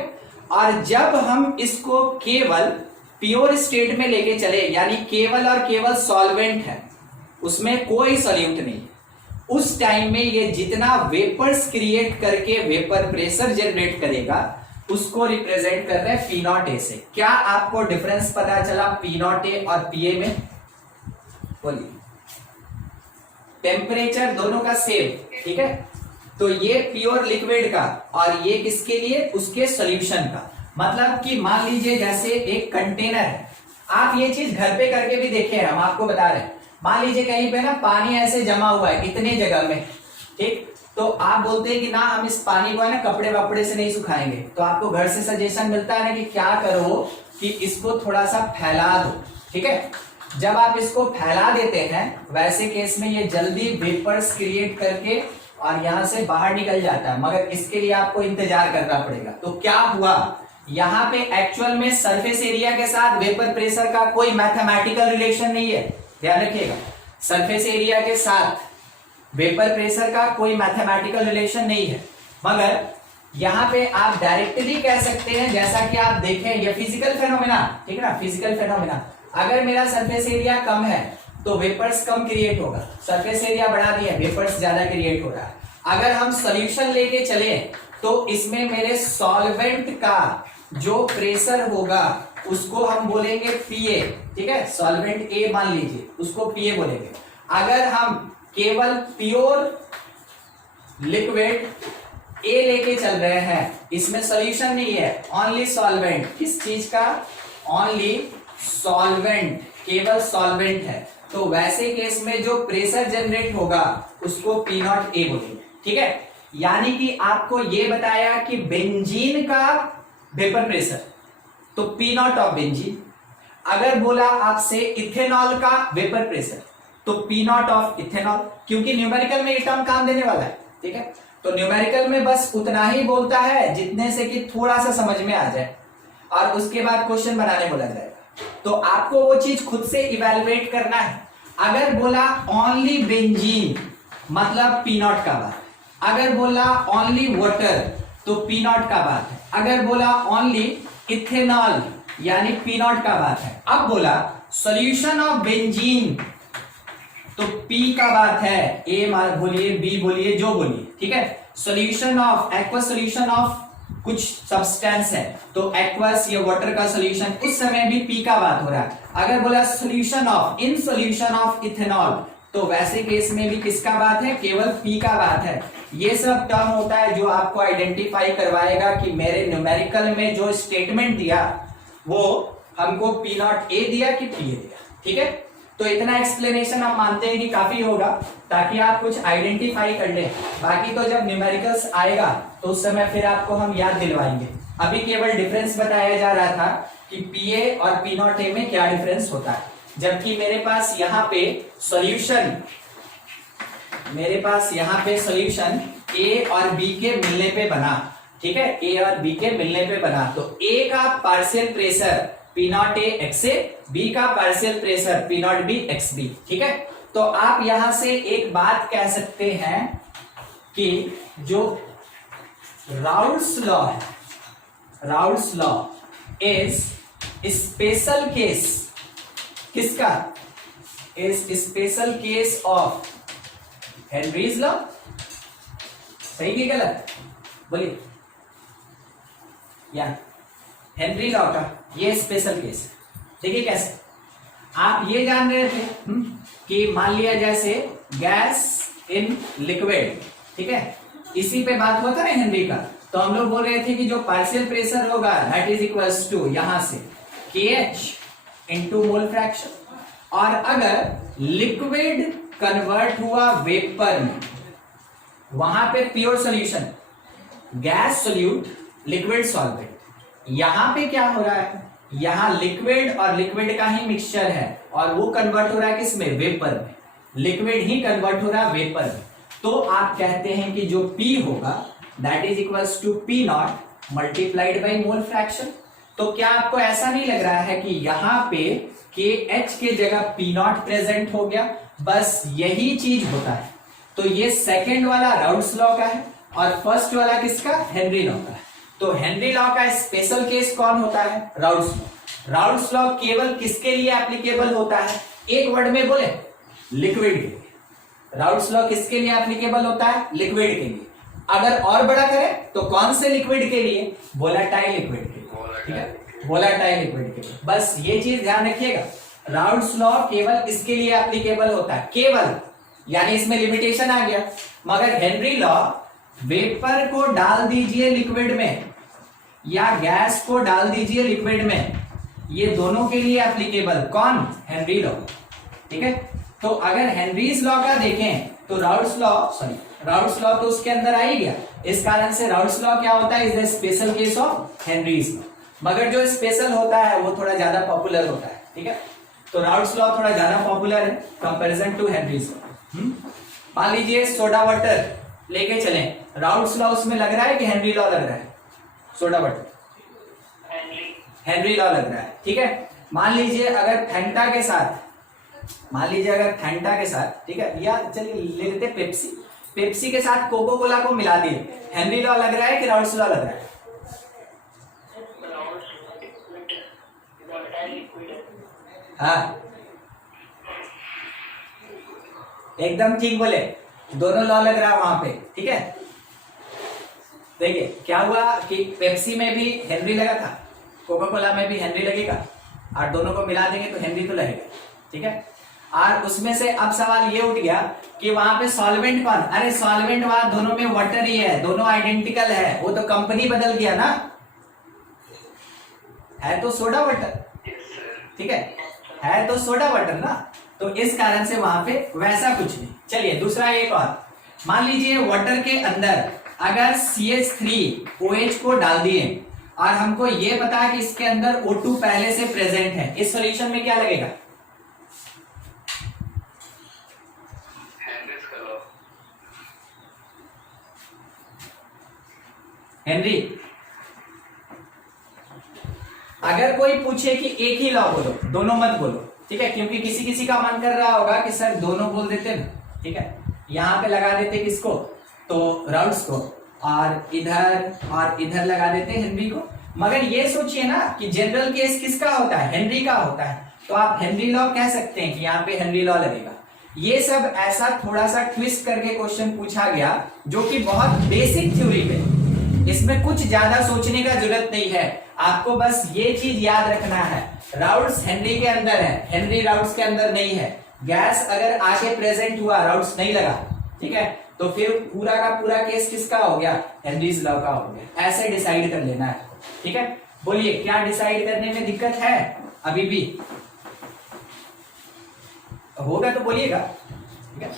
और जब हम इसको केवल प्योर स्टेट में लेके चले, यानी केवल और केवल सॉल्वेंट है, उसमें कोई सॉल्यूट नहीं है, उस टाइम में ये जितना वेपर्स क्रिएट करके वेपर प्रेशर जनरेट करेगा उसको रिप्रेजेंट कर रहे हैं पी नॉट ए से। क्या आपको डिफरेंस पता चला पी नॉट ए और पीए में, बोलिए। टेम्परेचर दोनों का सेम, ठीक है। तो ये प्योर लिक्विड का और ये किसके लिए, उसके सॉल्यूशन का। मतलब कि मान लीजिए जैसे एक कंटेनर है, आप ये चीज घर पे करके भी देखे, हम आपको बता रहे हैं। मान लीजिए कहीं पे ना पानी ऐसे जमा हुआ है इतने जगह में, ठीक, तो आप बोलते हैं कि ना हम इस पानी को है ना कपड़े वपड़े से नहीं सुखाएंगे, तो आपको घर से सजेशन मिलता है ना कि क्या करो कि इसको थोड़ा सा फैला दो, ठीक है। जब आप इसको फैला देते हैं वैसे केस में ये जल्दी वेपर्स क्रिएट करके और यहां से बाहर निकल जाता है, मगर इसके लिए आपको इंतजार करना पड़ेगा। तो क्या हुआ, यहाँ पे एक्चुअल में सरफेस एरिया के साथ वेपर प्रेशर का कोई मैथमेटिकल रिलेशन नहीं है, ध्यान रखिएगा। सरफेस एरिया के साथ वेपर प्रेशर का कोई मैथमेटिकल रिलेशन नहीं है, मगर यहाँ पे आप डायरेक्टली कह सकते हैं, जैसा कि आप देखें ये फिजिकल फेनोमेना, ठीक है ना, फिजिकल फेनोमेना। अगर मेरा सरफेस एरिया कम है तो वेपर्स कम क्रिएट होगा, सरफेस एरिया बढ़ा दिया वेपर्स ज्यादा क्रिएट हो रहा है। अगर हम सॉल्यूशन लेके चले तो इसमें मेरे सॉल्वेंट का जो प्रेशर होगा उसको हम बोलेंगे पीए, ठीक है। सॉल्वेंट ए मान लीजिए, उसको पीए बोलेंगे। अगर हम केवल प्योर लिक्विड ए लेके चल रहे हैं, इसमें सॉल्यूशन नहीं है, ओनली सॉल्वेंट, किस चीज का, ओनली सॉल्वेंट, केवल सॉल्वेंट है, तो वैसे केस में जो प्रेशर जनरेट होगा उसको पी नॉट ए बोलेंगे, ठीक है। यानी कि आपको यह बताया कि बेंजीन का वेपर प्रेशर तो पी नॉट ऑफ बेंजीन। अगर बोला आपसे इथेनॉल का वेपर प्रेशर तो पी नॉट ऑफ इथेनॉल, क्योंकि न्यूमेरिकल में ये टर्म काम देने वाला है, ठीक है। तो न्यूमेरिकल में बस उतना ही बोलता है जितने से कि थोड़ा सा समझ में आ जाए, और उसके बाद क्वेश्चन बनाने बोला जाएगा। तो आपको वो चीज खुद से इवेलुएट करना है। अगर बोला ओनली बेंजीन मतलब पी नॉट का बात, अगर बोला ओनली वाटर तो पी नॉट का बात है, अगर बोला ओनली इथेनॉल यानी पी नॉट का बात है। अब बोला सॉल्यूशन ऑफ बेंजीन तो पी का बात है, ए बोलिए, बी बोलिए, जो बोलिए, ठीक है। Solution of aqua solution of कुछ सब्सटेंस है, तो एक्वस या वाटर का सॉल्यूशन, उस समय भी पी का बात हो रहा है। अगर बोला solution of, in solution of ethanol, तो वैसे केस में भी किसका बात है, केवल पी का बात है। ये सब टर्म होता है जो आपको आइडेंटिफाई करवाएगा कि मेरे न्यूमेरिकल में जो स्टेटमेंट दिया वो हमको पी नॉट ए दिया कि पी ए दिया। ठीक है, तो इतना एक्सप्लेनेशन हम मानते हैं कि काफी होगा ताकि आप कुछ आइडेंटिफाई कर ले। बाकी तो जब न्यूमेरिकल्स आएगा तो उस समय फिर आपको हम याद दिलवाएंगे। अभी केवल डिफरेंस बताया जा रहा था कि पीए और पी नॉट ए में क्या डिफरेंस होता है, जबकि मेरे पास यहाँ पे सॉल्यूशन, ए और बी के मिलने पे बना। ठीक है, ए और बी के मिलने पे बना, तो ए का partial pressure P not A X A, B का partial pressure P not B X B. ठीक है, तो आप यहां से एक बात कह सकते हैं कि जो राउल्स लॉ है, Raoult's law is special case, किसका, is special case of Henry's law. सही कि गलत, बोलिए। या हेनरी लॉ का ये स्पेशल केस है। देखिए कैसे, आप ये जान रहे थे कि मान लिया जैसे गैस इन लिक्विड, ठीक है, इसी पे बात हुआ था ना हेनरी का, तो हम लोग बोल रहे थे कि जो पार्शियल प्रेशर होगा दैट इज इक्वल्स टू यहां से KH इंटू मोल फ्रैक्शन, और अगर लिक्विड कन्वर्ट हुआ वेपर में, वहां पे pure solution, gas solute, liquid solvent, यहां पे क्या हो रहा है, यहां लिक्विड और लिक्विड का ही मिक्सचर है और वो कन्वर्ट हो रहा है किसमें, वेपर में, लिक्विड ही कन्वर्ट हो रहा है वेपर में। तो आप कहते हैं कि जो P होगा that is equals to P not multiplied by mole fraction. तो क्या आपको ऐसा नहीं लग रहा है कि यहां पे KH के जगह P नॉट प्रेजेंट हो गया, बस यही चीज होता है। तो ये सेकेंड वाला राउल्स लॉ का है और फर्स्ट वाला किसका, हेनरी लॉ का है। तो हेनरी लॉ का स्पेशल केस कौन होता है, राउल्स लॉ। राउल्स लॉ केवल किसके लिए एप्लीकेबल होता है, एक वर्ड में बोले, लिक्विड के लिए। राउल्स लॉ किसके लिए एप्लीकेबल होता है, लिक्विड के लिए। अगर और बड़ा करें तो कौन से लिक्विड के लिए, वोलेटाइल लिक्विड के लिए। ठीक है, वोलेटाइल लिक्विड के लिए। बस ये चीज ध्यान रखिएगा, राउल्स लॉ केवल इसके लिए एप्लीकेबल होता है, केवल, यानी इसमें लिमिटेशन आ गया। मगर हेनरी लॉ, वेपर को डाल दीजिए लिक्विड में या गैस को डाल दीजिए लिक्विड में, ये दोनों के लिए एप्लीकेबल, कौन, हेनरी लॉ। ठीक है, तो अगर हेनरीज लॉ का देखें तो राउल्स लॉ तो उसके अंदर आ ही गया, इस कारण से राउल्स लॉ क्या होता है, is the special case of Henry's law. मगर जो स्पेशल होता है वो थोड़ा ज्यादा पॉपुलर होता है। ठीक है, तो राउल्स लॉ थोड़ा ज्यादा पॉपुलर है कंपैरिजन टू हेनरीज लॉ। मान लीजिए सोडा वाटर लेके चले, राउल्स लॉ उसमें लग रहा है कि हेनरी लॉ लग रहा है, सोडा वाटर हेनरी लॉ लग रहा है। ठीक है, मान लीजिए अगर फैंटा के साथ, ठीक है, या चलिए ले लेते पेप्सी के साथ कोको कोला को मिला दिए, हेनरी लॉ लग रहा है कि राउल्स लॉ लग रहा है, हाँ एकदम ठीक बोले, दोनों लॉ लग रहा है वहां पे। ठीक है, देखिए क्या हुआ कि पेप्सी में भी हेनरी लगा था, कोका कोला में भी हेनरी लगेगा, और दोनों को मिला देंगे तो हेनरी तो लगेगा। ठीक है, और उसमें से अब सवाल ये उठ गया कि वहां पे सॉल्वेंट कौन, अरे सॉल्वेंट वहां दोनों में वाटर ही है, दोनों आइडेंटिकल है, वो तो कंपनी बदल गया ना, है तो सोडा वाटर। ठीक है तो सोडा वाटर ना, तो इस कारण से वहां पे वैसा कुछ नहीं। चलिए दूसरा एक और, मान लीजिए वाटर के अंदर अगर CH3OH को डाल दिए और हमको ये पता है कि इसके अंदर O2 पहले से प्रेजेंट है, इस सॉल्यूशन में क्या लगेगा, हेनरी। अगर कोई पूछे कि एक ही लॉ बोलो, दोनों मत बोलो, ठीक है, क्योंकि किसी किसी का मन कर रहा होगा कि सर दोनों बोल देते ना। ठीक है, यहां पे लगा देते किसको, तो राउल्स को, और इधर लगा देते हेनरी को। मगर ये सोचिए ना कि जनरल केस किसका होता है, हेनरी का होता है, तो आप हेनरी लॉ कह सकते हैं कि यहाँ पे हेनरी लॉ लगेगा। ये सब ऐसा थोड़ा सा ट्विस्ट करके क्वेश्चन पूछा गया जो कि बहुत बेसिक थ्योरी पे, इसमें कुछ ज्यादा सोचने का जरूरत नहीं है, आपको बस ये चीज याद रखना है, राउट्स हेनरी के अंदर है, हेनरी राउट्स के अंदर नहीं है। गैस अगर आके प्रेजेंट हुआ, राउट्स नहीं लगा, ठीक है, तो फिर पूरा का पूरा केस किसका हो गया, हेनरीज लॉ का हो गया। ऐसे डिसाइड कर लेना है, ठीक है। बोलिए क्या डिसाइड करने में दिक्कत है अभी भी? होगा तो बोलिएगा, ठीक है।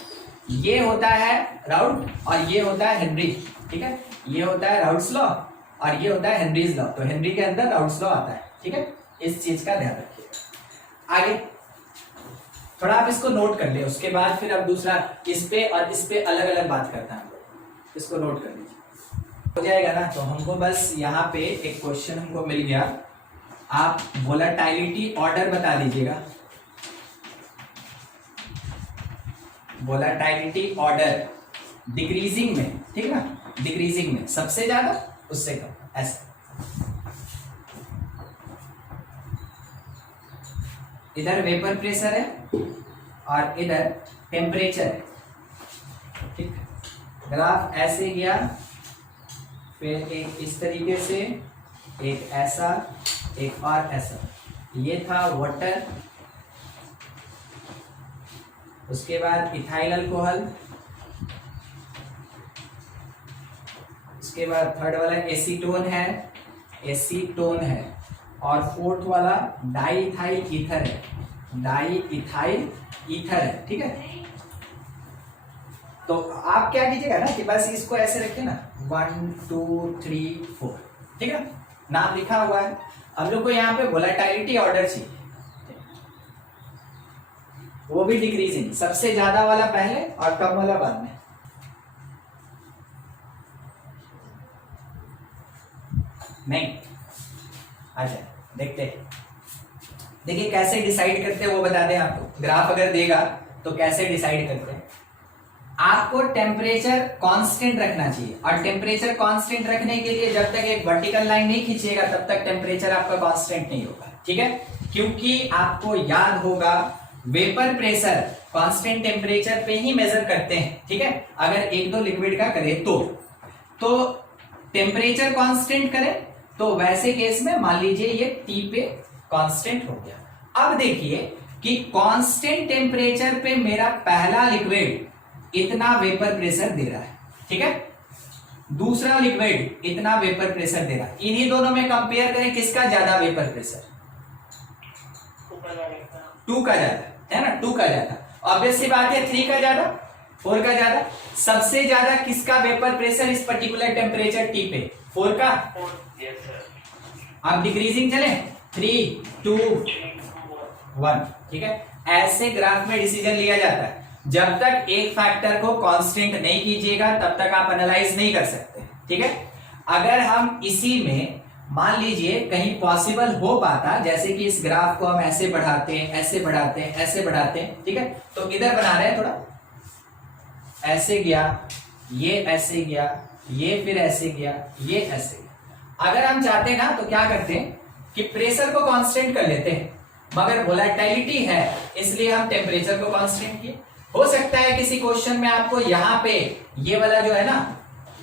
ये होता है राउट और ये होता है हेनरी, ठीक है। ये होता है राउट्स लॉ और ये होता है हेनरीज लॉ, तो हेनरी के अंदर राउट्स लॉ आता है, ठीक है। इस चीज का ध्यान रखिएगा। आगे थोड़ा आप इसको नोट कर ले, उसके बाद फिर अब दूसरा इस पे और इस पे अलग अलग बात करता है, इसको नोट कर लीजिए, हो जाएगा ना। तो हमको बस यहाँ पे एक क्वेश्चन हमको मिल गया, आप वोलेटिलिटी ऑर्डर बता दीजिएगा, वोलेटिलिटी ऑर्डर डिक्रीजिंग में, ठीक है ना, डिक्रीजिंग में सबसे ज्यादा उससे कम, ऐसे। इधर वेपर प्रेशर है और इधर टेम्परेचर है, ठीक। ग्राफ ऐसे गया, फिर एक इस तरीके से, एक ऐसा, एक और ऐसा। ये था वाटर, उसके बाद इथाइल अल्कोहल, उसके बाद थर्ड वाला एसीटोन है, एसीटोन है, और फोर्थ वाला डाईइथाइल ईथर है, डाईइथाइल ईथर है, ठीक है। तो आप क्या कीजिएगा ना कि बस इसको ऐसे रखिए ना, 1 2 3 4, ठीक है, नाम लिखा हुआ है। हम लोग को यहाँ पे वोलेटिलिटी ऑर्डर चाहिए, वो भी डिक्रीजिंग, सबसे ज्यादा वाला पहले और कम वाला बाद में। नहीं, अच्छा देखते हैं, देखिए कैसे डिसाइड करते हैं वो बता दें आपको। ग्राफ अगर देगा तो कैसे डिसाइड करते हैं, आपको टेम्परेचर कांस्टेंट रखना चाहिए, और टेम्परेचर कांस्टेंट रखने के लिए जब तक एक वर्टिकल लाइन नहीं खींचिएगा तब तक टेम्परेचर आपका कांस्टेंट नहीं होगा, ठीक है। क्योंकि आपको याद होगा वेपर प्रेशर कांस्टेंट टेम्परेचर पे ही मेजर करते हैं, ठीक है। अगर एक दो लिक्विड का करें तो टेम्परेचर कांस्टेंट करें तो वैसे केस में मान लीजिए ये T पे कांस्टेंट हो गया। अब देखिए कि कांस्टेंट टेम्परेचर पे मेरा पहला लिक्विड इतना वेपर प्रेशर दे रहा है, ठीक है, दूसरा लिक्विड इतना वेपर प्रेशर दे रहा है। इन्हीं दोनों में कंपेयर करें किसका ज्यादा वेपर प्रेशर, 2 का ज्यादा है ना, 2 का ज्यादा। ऑब्वियस सी बात है 3 का ज्यादा, 4 का ज्यादा। सबसे ज्यादा किसका वेपर प्रेशर इस पर्टिकुलर टेम्परेचर T पे, 4 का। अब डिक्रीजिंग चले, 3 2 1, ठीक है। ऐसे ग्राफ में डिसीजन लिया जाता है। जब तक एक फैक्टर को कांस्टेंट नहीं कीजिएगा तब तक आप एनालाइज नहीं कर सकते, ठीक है। अगर हम इसी में मान लीजिए कहीं पॉसिबल हो पाता, जैसे कि इस ग्राफ को हम ऐसे बढ़ाते हैं, ऐसे बढ़ाते हैं, ऐसे बढ़ाते हैं, ठीक है। तो इधर बना रहे हैं थोड़ा, ऐसे गया, ये ऐसे गया, ये फिर ऐसे गया, ये ऐसे गया। अगर हम चाहते हैं ना तो क्या करते हैं कि प्रेशर को कांस्टेंट कर लेते हैं, मगर वोलेटिलिटी है इसलिए हम टेम्परेचर को कांस्टेंट किए। हो सकता है किसी क्वेश्चन में आपको यहाँ पे ये वाला जो है ना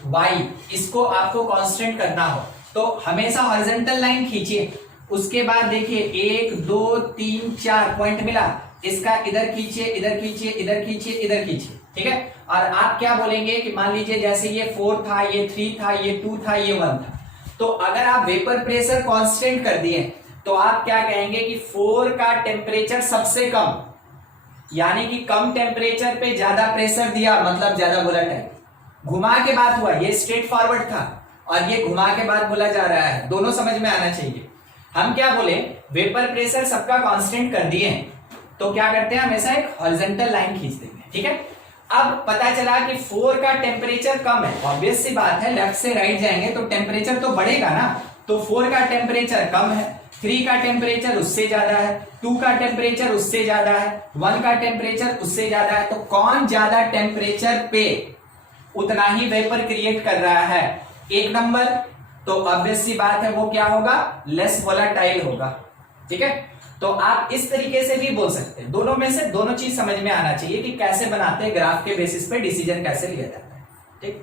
y, इसको आपको कांस्टेंट करना हो तो हमेशा हॉरिजॉन्टल लाइन खींचिए, उसके बाद देखिए 1 2 3 4 पॉइंट मिला, इसका इधर खींचिए, इधर खींचिए, इधर खींचिए, इधर खींचिए, ठीक है। और आप क्या बोलेंगे कि मान लीजिए जैसे ये 4 था, ये 3 था, ये 2 था, ये 1 था, तो अगर आप वेपर प्रेशर कांस्टेंट कर दिए तो आप क्या कहेंगे कि 4 का टेम्परेचर सबसे कम, यानी कि कम टेम्परेचर पे ज्यादा प्रेशर दिया मतलब ज्यादा वोलेटाइल। घुमा के बात हुआ, ये स्ट्रेट फॉरवर्ड था और ये घुमा के बाद बोला जा रहा है, दोनों समझ में आना चाहिए। हम क्या बोले, वेपर प्रेशर सबका कांस्टेंट कर दिए तो क्या करते हैं, हमेशा एक हॉरिजॉन्टल लाइन खींच देंगे, ठीक है। अब पता चला कि 4 का टेम्परेचर कम है, ऑब्वियस सी बात है लेफ्ट से राइट जाएंगे तो टेम्परेचर तो बढ़ेगा ना, तो 4 का टेम्परेचर कम है, 3 का टेम्परेचर उससे ज्यादा है, 2 का टेम्परेचर उससे ज्यादा है, 1 का टेम्परेचर उससे ज्यादा है। तो कौन ज्यादा टेम्परेचर पे उतना ही वेपर क्रिएट कर रहा है, 1 नंबर, तो ऑब्वियस सी बात है वो क्या होगा, लेस वोलेटाइल होगा, ठीक है। तो आप इस तरीके से भी बोल सकते हैं, दोनों में से दोनों चीज समझ में आना चाहिए कि कैसे बनाते हैं, ग्राफ के बेसिस पे डिसीजन कैसे लिया जाता है, ठीक।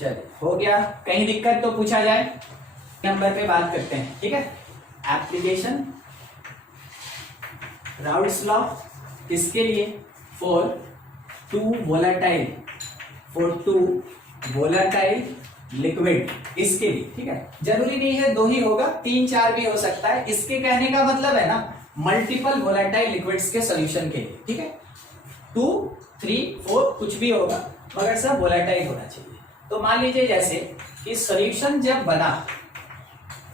चलिए हो गया, कहीं दिक्कत तो पूछा जाए, नंबर पे बात करते हैं, ठीक है। एप्लीकेशन राउल्ट्स लॉ किसके लिए, फॉर टू वोलेटाइल लिक्विड, इसके लिए, ठीक है। जरूरी नहीं है 2 ही होगा, 3 4 भी हो सकता है। इसके कहने का मतलब है ना मल्टीपल वोलेटाइल लिक्विड्स के सॉल्यूशन के लिए, ठीक है। 2 3 4 कुछ भी होगा, मगर सब वोलेटाइल होना चाहिए। तो मान लीजिए जैसे कि सॉल्यूशन जब बना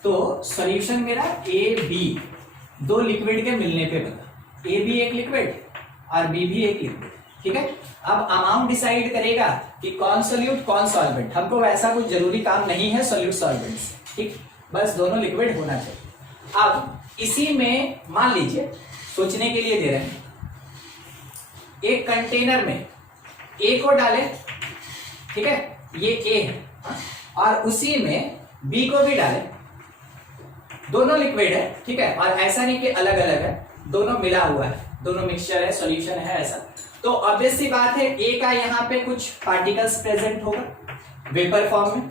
तो सॉल्यूशन मेरा ए बी 2 लिक्विड के मिलने पे बना, ए भी एक लिक्विड और बी भी एक लिक्विड, ठीक है। अब अमाउंट डिसाइड करेगा कि कौन सोल्यूट कौन सॉल्वेंट, हमको वैसा कुछ जरूरी काम नहीं है सोल्यूट सॉल्वेंट से, ठीक, बस दोनों लिक्विड होना चाहिए। अब इसी में मान लीजिए सोचने के लिए दे रहे हैं, एक कंटेनर में ए को डाले, ठीक है, ये ए है, और उसी में बी को भी डाले, दोनों लिक्विड है, ठीक है, और ऐसा नहीं कि अलग अलग है, दोनों मिला हुआ है, दोनों मिक्सचर है, सॉल्यूशन है ऐसा। तो ऑब्वियस सी बात है ए का यहाँ पे कुछ पार्टिकल्स प्रेजेंट होगा वेपर फॉर्म में,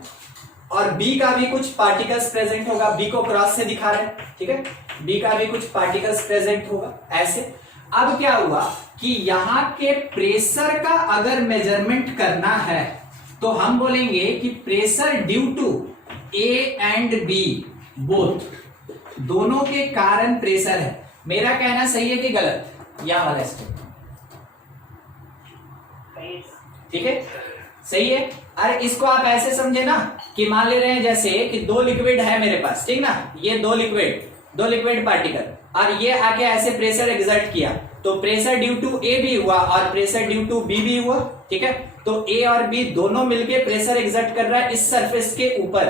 और बी का भी कुछ पार्टिकल्स प्रेजेंट होगा, बी को क्रॉस से दिखा रहे हैं, ठीक है, बी का भी कुछ पार्टिकल्स प्रेजेंट होगा ऐसे। अब क्या हुआ कि यहाँ के प्रेशर का अगर मेजरमेंट करना है तो हम बोलेंगे कि pressure due to A and B both, दोनों के कारण प्रेशर है। मेरा कहना सही है कि गलत, यह वाला स्टेप, ठीक है, सही है। अरे इसको आप ऐसे समझे ना कि मान ले रहे हैं जैसे कि 2 लिक्विड है मेरे पास, ठीक ना, ये 2 लिक्विड पार्टिकल, और ये आके ऐसे प्रेशर एग्जर्ट किया, तो प्रेशर ड्यू टू ए भी हुआ और प्रेशर ड्यू टू बी भी हुआ, ठीक है। तो ए और बी दोनों मिलके प्रेशर एग्जर्ट कर रहा है इस सरफेस के ऊपर,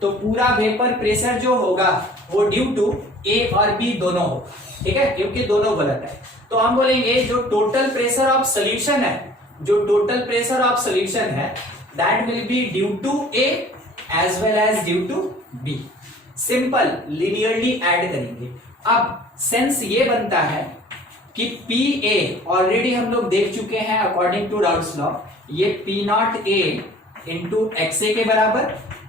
तो पूरा वेपर प्रेशर जो होगा वो ड्यू टू ए और बी दोनों होगा, ठीक है, क्योंकि दोनों गलत है। तो हम बोलेंगे जो टोटल प्रेशर ऑफ सोल्यूशन है, that will be due to A as well as due to B. Simple linearly add करेंगे। अब सेंस ये बनता है कि पी ए ऑलरेडी हम लोग देख चुके हैं अकॉर्डिंग टू राउल्ट्स लॉ, ये P not A into X A के बराबर,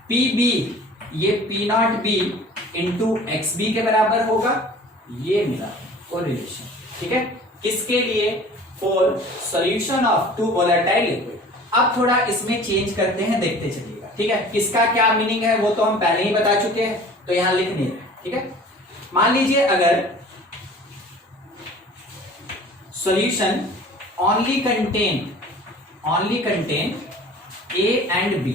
पी बी ये P not B into X B के बराबर होगा, ये मिला कोरिलेशन, ठीक है, किसके लिए, for solution of 2 volatile liquid. अब थोड़ा इसमें चेंज करते हैं, देखते चलिएगा, ठीक है, किसका क्या मीनिंग है वो तो हम पहले ही बता चुके हैं, तो यहां लिख नहीं रहे, ठीक है। मान लीजिए अगर solution only contain A and B,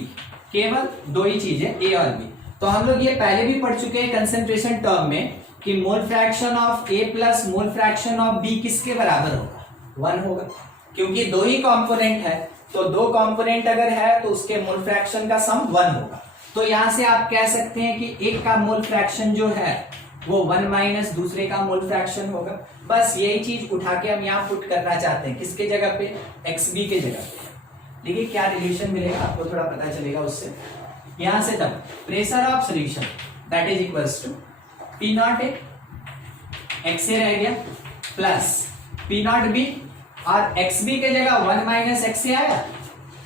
केवल 2 ही चीजें ए और बी, तो हम लोग ये पहले भी पढ़ चुके हैं कंसेंट्रेशन टर्म में कि mole fraction of A plus mole fraction of B किसके बराबर होगा, 1 होगा, क्योंकि 2 ही कंपोनेंट है, तो 2 कंपोनेंट अगर है तो उसके मोल फ्रैक्शन का सम 1 होगा। तो यहां से आप कह सकते हैं कि एक का मोल फ्रैक्शन जो है वो 1 माइनस दूसरे का मोल फ्रैक्शन होगा। बस यही चीज उठा के हम यहाँ पुट करना चाहते हैं, किसके जगह पे, एक्स बी के जगह पे। देखिए क्या रिलेशन मिलेगा आपको, थोड़ा पता चलेगा उससे। यहां से तब pressure of solution that is equals to P not A, X A रह गया, प्लस पी नॉट बी, और एक्स बी के जगह 1 माइनस एक्स ए आया,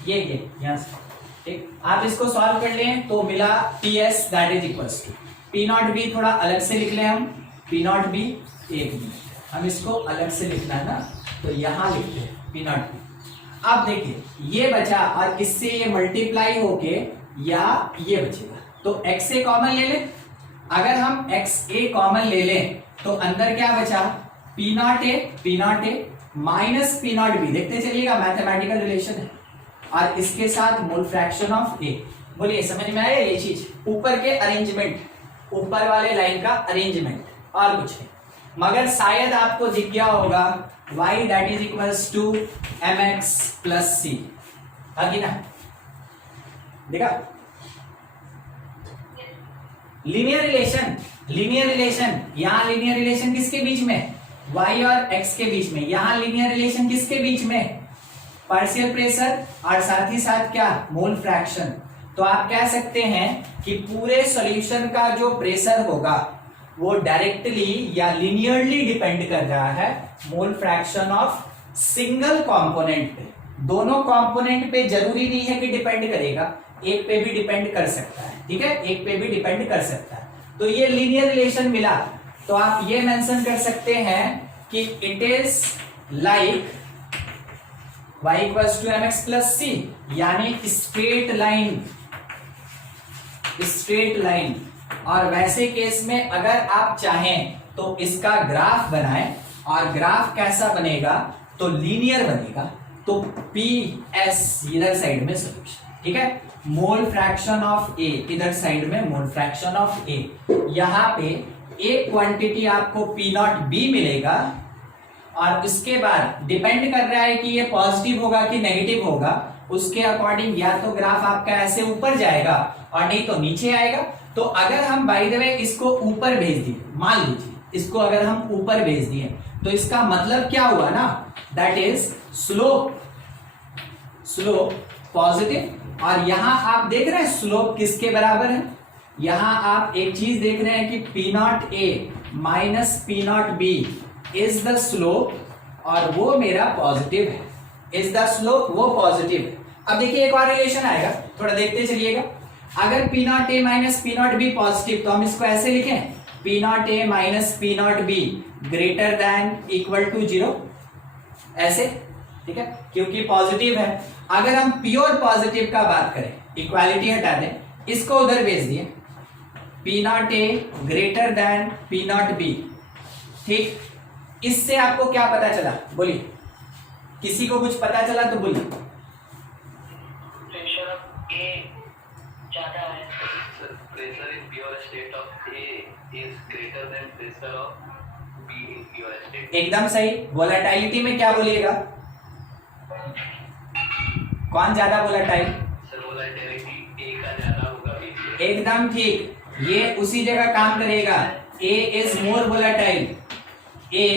ये यहां से, ठीक। आप इसको सॉल्व कर लें तो मिला P S that is equals to P not B, थोड़ा अलग से लिख लें हम, पी नॉट बी एक मिनट, हम इसको अलग से लिखना है ना, तो यहां लिखते हैं पी नॉट बी। अब देखिए ये बचा और इससे ये मल्टीप्लाई होके या ये बचेगा, तो एक्स ए कॉमन ले लें। अगर हम एक्स ए कॉमन ले लें तो अंदर क्या बचा, P not A minus P not B, देखते चलिएगा मैथमेटिकल रिलेशन है, और इसके साथ मोल फ्रैक्शन ऑफ ए। बोलिए समझ में आया ये चीज, ऊपर के अरेंजमेंट, ऊपर वाले लाइन का अरेंजमेंट, और कुछ नहीं। मगर शायद आपको दिख गया होगा y that is equals to mx plus C, आगे ना देखा, लीनियर रिलेशन, यहां लीनियर रिलेशन किसके बीच में, y और x के बीच में, यहां लीनियर रिलेशन किसके बीच में, पार्शियल प्रेशर और साथ ही साथ क्या, मोल फ्रैक्शन। तो आप कह सकते हैं कि पूरे सॉल्यूशन का जो प्रेशर होगा वो डायरेक्टली या लिनियरली डिपेंड कर रहा है मोल फ्रैक्शन ऑफ सिंगल कंपोनेंट पे। दोनों कंपोनेंट पे जरूरी नहीं है कि डिपेंड करेगा, एक पे भी डिपेंड कर सकता है, ठीक है, एक पे भी डिपेंड कर सकता है। तो ये लीनियर रिलेशन मिला तो आप ये मेंशन कर सकते हैं कि it is like y equals to mx plus c, यानी स्ट्रेट लाइन, स्ट्रेट लाइन। और वैसे केस में अगर आप चाहें तो इसका ग्राफ बनाएं, और ग्राफ कैसा बनेगा, तो लीनियर बनेगा। तो PS इधर साइड में सोल्यूशन, ठीक है, मोल फ्रैक्शन ऑफ A इधर साइड में मोल फ्रैक्शन ऑफ A, यहां पे एक क्वांटिटी आपको P0B मिलेगा, और उसके बाद डिपेंड कर रहा है कि ये पॉजिटिव होगा कि नेगेटिव होगा, उसके अकॉर्डिंग या तो ग्राफ आपका ऐसे ऊपर जाएगा और नहीं तो नीचे आएगा। तो अगर हम बाय द वे इसको ऊपर भेज दिए, मान लीजिए इसको अगर हम ऊपर भेज दिए, तो इसका मतलब क्या हुआ ना, that is slope, slope positive. और यहां आप देख रहे हैं स्लोप किसके बराबर है, यहां आप एक चीज देख रहे हैं कि P0A minus P0B is the slope, और वो मेरा पॉजिटिव है, इज द स्लोप, वो पॉजिटिव है। अब देखिए एक और रिलेशन आएगा, थोड़ा देखते चलिएगा। अगर P0A माइनस P0B पॉजिटिव, तो हम इसको ऐसे लिखें, P0A minus P0B greater than equal to 0, ऐसे, ठीक है, क्योंकि पॉजिटिव है। अगर हम प्योर पॉजिटिव का बात करें, इक्वालिटी हटा दें, इसको उधर भेज दिए, P0A ग्रेटर देन P0B, ठीक। इससे आपको क्या पता चला, बोलिए, किसी को कुछ पता चला तो बोलिए। प्रेशर ऑफ A ज्यादा है। Pressure in pure state of A is greater than pressure of B in pure state. एकदम सही। वोलेटिलिटी में क्या बोलिएगा, कौन ज्यादा वोलेटाइल, Sir, volatility A का ज्यादा होगा B से। एकदम ठीक, ये उसी जगह काम करेगा। A is more volatile, A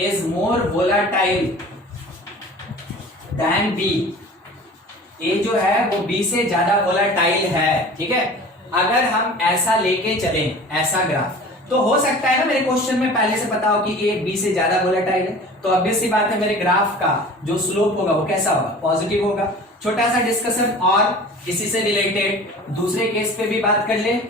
is more volatile than B, A जो है वो B से ज्यादा वोलेटाइल है, ठीक है। अगर हम ऐसा लेके चलें, ऐसा ग्राफ, तो हो सकता है ना मेरे क्वेश्चन में पहले से पता हो कि A B से ज्यादा वोलेटाइल है, तो ऑब्वियस सी बात है मेरे ग्राफ का जो स्लोप होगा वो कैसा होगा, पॉजिटिव होगा। छोटा सा डिस्कशन और इसी से रिलेटेड दूसरे केस पे भी बात कर ले।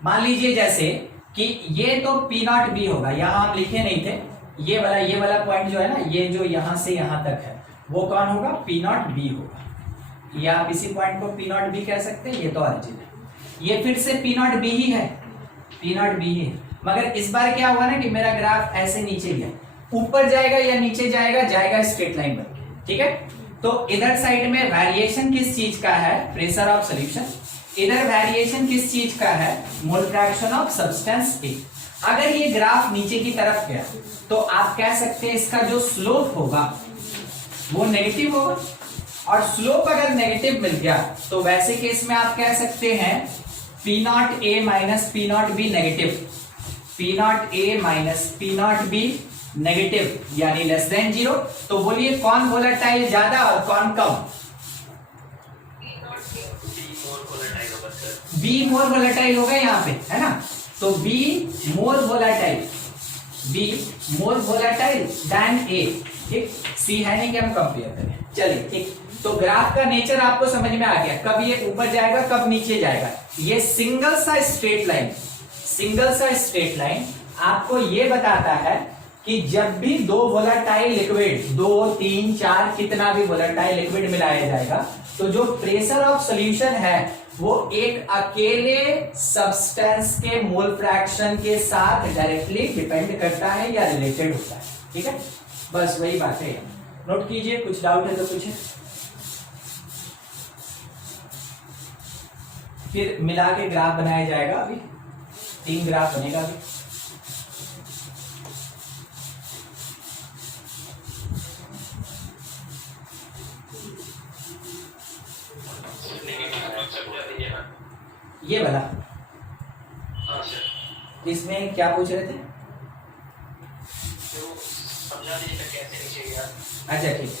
मान लीजिए जैसे कि ये तो P0B होगा, यहां हम लिखे नहीं थे, ये वाला पॉइंट जो है ना, ये जो यहां से यहां तक है, वो कौन होगा, P0B होगा, या आप इसी पॉइंट को P0B कह सकते हैं, ये तो ऑरिजिन है, ये फिर से P0B ही है, P0B ही है। मगर इस बार क्या हुआ ना कि मेरा ग्राफ ऐसे नीचे गया, ऊपर जाएगा या नीचे जाएगा, जाएगा स्ट्रेट लाइन बन के, ठीक है। तो इधर साइड में वेरिएशन किस चीज का है, प्रेशर ऑफ सॉल्यूशन, इधर वेरिएशन किस चीज का है, मोल फ्रैक्शन ऑफ सब्सटेंस A। अगर ये ग्राफ नीचे की तरफ गया तो आप कह सकते हैं इसका जो स्लोप होगा वो नेगेटिव होगा, और स्लोप अगर नेगेटिव मिल गया तो वैसे केस में आप कह सकते हैं P0A minus P0B negative, P0A minus P0B negative, यानी लेस देन 0। तो बोलिए कौन वोलेटाइल ज्यादा और कौन कम, B मोर वोलेटाइल होगा यहाँ पे, है ना, तो B more volatile, B more volatile than A, ठीक। C है नहीं कि हम कंपेयर करें, चलिए ठीक। तो ग्राफ का नेचर आपको समझ में आ गया, कब ये ऊपर जाएगा कब नीचे जाएगा। ये सिंगल सा स्ट्रेट लाइन, सिंगल सा स्ट्रेट लाइन आपको ये बताता है कि जब भी दो वोलेटाइल लिक्विड, 2 3 4 कितना भी वोलेटाइल लिक्विड मिलाया जाएगा, तो जो प्रेशर ऑफ सॉल्यूशन है वो एक अकेले सब्सटेंस के मोल फ्रैक्शन के साथ डायरेक्टली डिपेंड करता है या रिलेटेड होता है, ठीक है। बस वही बात है, नोट कीजिए, कुछ डाउट है तो पूछिए। फिर मिला के ग्राफ बनाया जाएगा, अभी 3 ग्राफ बनेगा अभी। ये वाला, हाँ सर, इसमें क्या पूछ रहे थे, तो समझा दीजिए कैसे नीचे गया। अच्छा ठीक,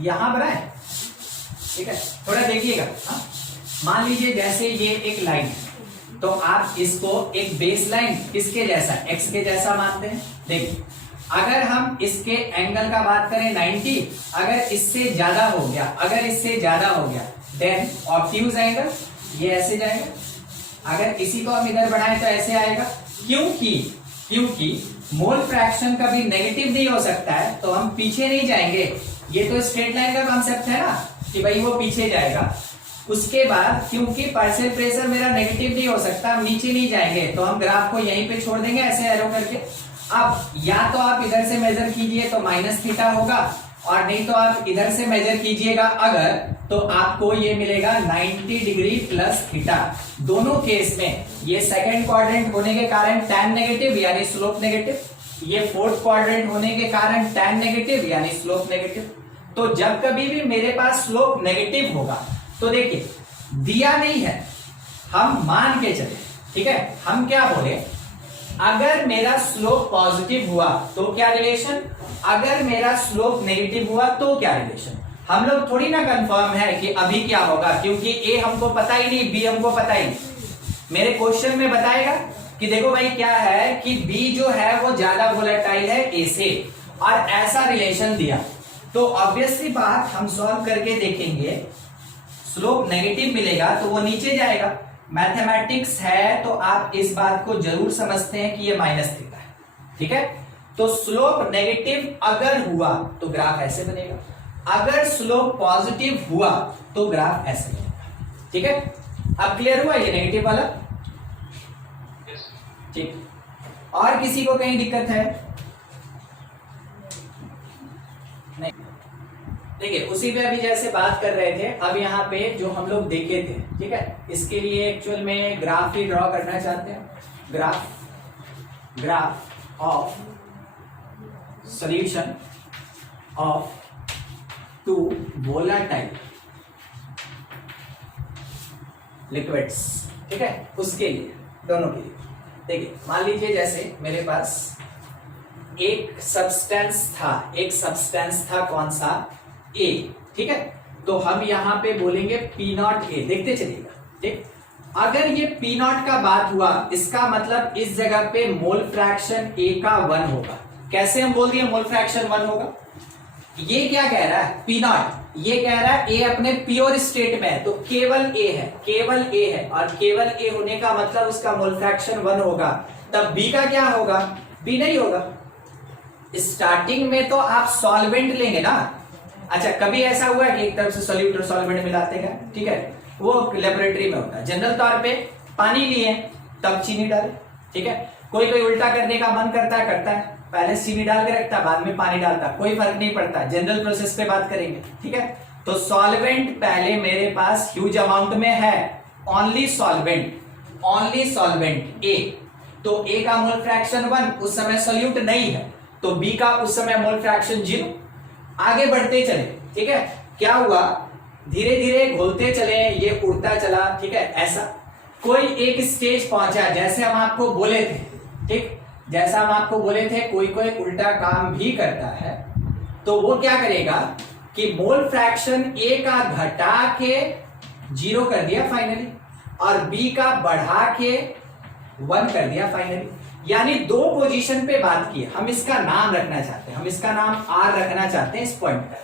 यहां बना है, ठीक है, थोड़ा देखिएगा। हाँ, मान लीजिए जैसे ये एक लाइन है, तो आप इसको एक बेस लाइन किसके जैसा, एक्स के जैसा मानते हैं। देखिए अगर हम इसके एंगल का बात करें 90, अगर इससे ज्यादा हो गया, अगर इससे ज्यादा हो गया देन ऑब्ट्यूज एंगल ये ऐसे जाएगा। अगर इसी को हम इधर बढ़ाएं तो ऐसे आएगा। क्योंकि मोल फ्रैक्शन कभी नेगेटिव नहीं हो सकता है, तो हम पीछे नहीं जाएंगे। ये तो स्ट्रेट लाइन का कॉन्सेप्ट है ना कि भाई वो पीछे जाएगा। उसके बाद क्योंकि पार्शियल प्रेशर मेरा नेगेटिव नहीं हो सकता, हम नीचे नहीं जाएंगे, तो हम ग्राफ को यहीं पे छोड़ देंगे ऐसे एरो करके। अब या तो आप इधर से मेजर कीजिए तो माइनस थीटा होगा, और नहीं तो आप इधर से मेजर कीजिएगा अगर, तो आपको ये मिलेगा 90 डिग्री प्लस थीटा। दोनों केस में ये सेकंड क्वाड्रेंट होने के कारण टैन नेगेटिव यानी स्लोप नेगेटिव, ये फोर्थ क्वाड्रेंट होने के कारण टैन नेगेटिव यानी स्लोप नेगेटिव। तो जब कभी भी मेरे पास स्लोप नेगेटिव होगा तो देखिए दिया नहीं है, हम मान के चले, ठीक है। हम क्या बोले, अगर मेरा स्लोप पॉजिटिव हुआ तो क्या रिलेशन, अगर मेरा स्लोप नेगेटिव हुआ तो क्या रिलेशन। हम लोग थोड़ी ना कंफर्म है कि अभी क्या होगा, क्योंकि ए हमको पता ही नहीं, बी हमको पता ही नहीं। मेरे क्वेश्चन में बताएगा कि देखो भाई क्या है कि बी जो है वो ज्यादा वोलेटाइल है ए से, और ऐसा रिलेशन दिया, तो ऑब्वियसली बात हम सॉल्व करके देखेंगे। स्लोप नेगेटिव मिलेगा तो वो नीचे जाएगा। मैथमेटिक्स है तो आप इस बात को जरूर समझते हैं कि ये माइनस थीटा है, ठीक है। तो स्लोप नेगेटिव अगर हुआ तो ग्राफ ऐसे बनेगा, अगर स्लोप पॉजिटिव हुआ तो ग्राफ ऐसे बनेगा, ठीक है। अब क्लियर हुआ ये नेगेटिव वाला, ठीक। और किसी को कहीं दिक्कत है? नहीं। देखिए उसी पे अभी जैसे बात कर रहे थे, अब यहाँ पे जो हम लोग देखे थे, ठीक है, इसके लिए एक्चुअल में ग्राफ ही ड्रॉ करना चाहते हैं। Graph of solution of two volatile liquids, ठीक है, उसके लिए दोनों के लिए। देखिए मान लीजिए जैसे मेरे पास एक सब्सटेंस था, कौन सा, ए, ठीक है। तो हम यहां पे बोलेंगे पी नॉट ए, देखते चलिएगा, ठीक। अगर ये पी नॉट का बात हुआ, इसका मतलब इस जगह पे मोल फ्रैक्शन ए का 1 होगा। कैसे हम बोल दिए मोल फ्रैक्शन 1 होगा? ये क्या कह रहा है, पी नॉट, ये कह रहा है ए अपने प्योर स्टेट में है, तो केवल ए है, केवल ए है, और केवल ए होने का मतलब उसका मोल फ्रैक्शन 1 होगा। तब बी का क्या होगा, बी नहीं होगा। स्टार्टिंग में तो आप सॉल्वेंट लेंगे ना। अच्छा कभी ऐसा हुआ है कि एक तरफ से सॉल्यूट और सॉल्वेंट मिलाते हैं, ठीक है, वो लेबोरेटरी में होता है। जनरल तौर पे पानी लिए तब चीनी डाले, ठीक है। कोई उल्टा करने का मन करता है, पहले चीनी डाल के रखता है, बाद में पानी डालता है, कोई फर्क नहीं पड़ता। जनरल प्रोसेस पे बात करेंगे, ठीक है। तो सॉल्वेंट पहले मेरे पास ह्यूज अमाउंट में है, ओनली सॉल्वेंट ए, तो ए का मोल फ्रैक्शन 1, उस समय सॉल्यूट नहीं है, तो बी का उस समय मोल फ्रैक्शन 0। आगे बढ़ते चले, ठीक है, क्या हुआ, धीरे धीरे घोलते चले, ये उड़ता चला, ठीक है। ऐसा कोई एक स्टेज पहुंचा, जैसे हम आपको बोले थे, ठीक, जैसा हम आपको बोले थे, कोई उल्टा काम भी करता है, तो वो क्या करेगा कि मोल फ्रैक्शन ए का घटा के 0 कर दिया फाइनली, और बी का बढ़ा के 1 कर दिया फाइनली। यानी दो पोजीशन पे बात की। हम इसका नाम रखना चाहते हैं, हम इसका नाम R रखना चाहते हैं इस पॉइंट का,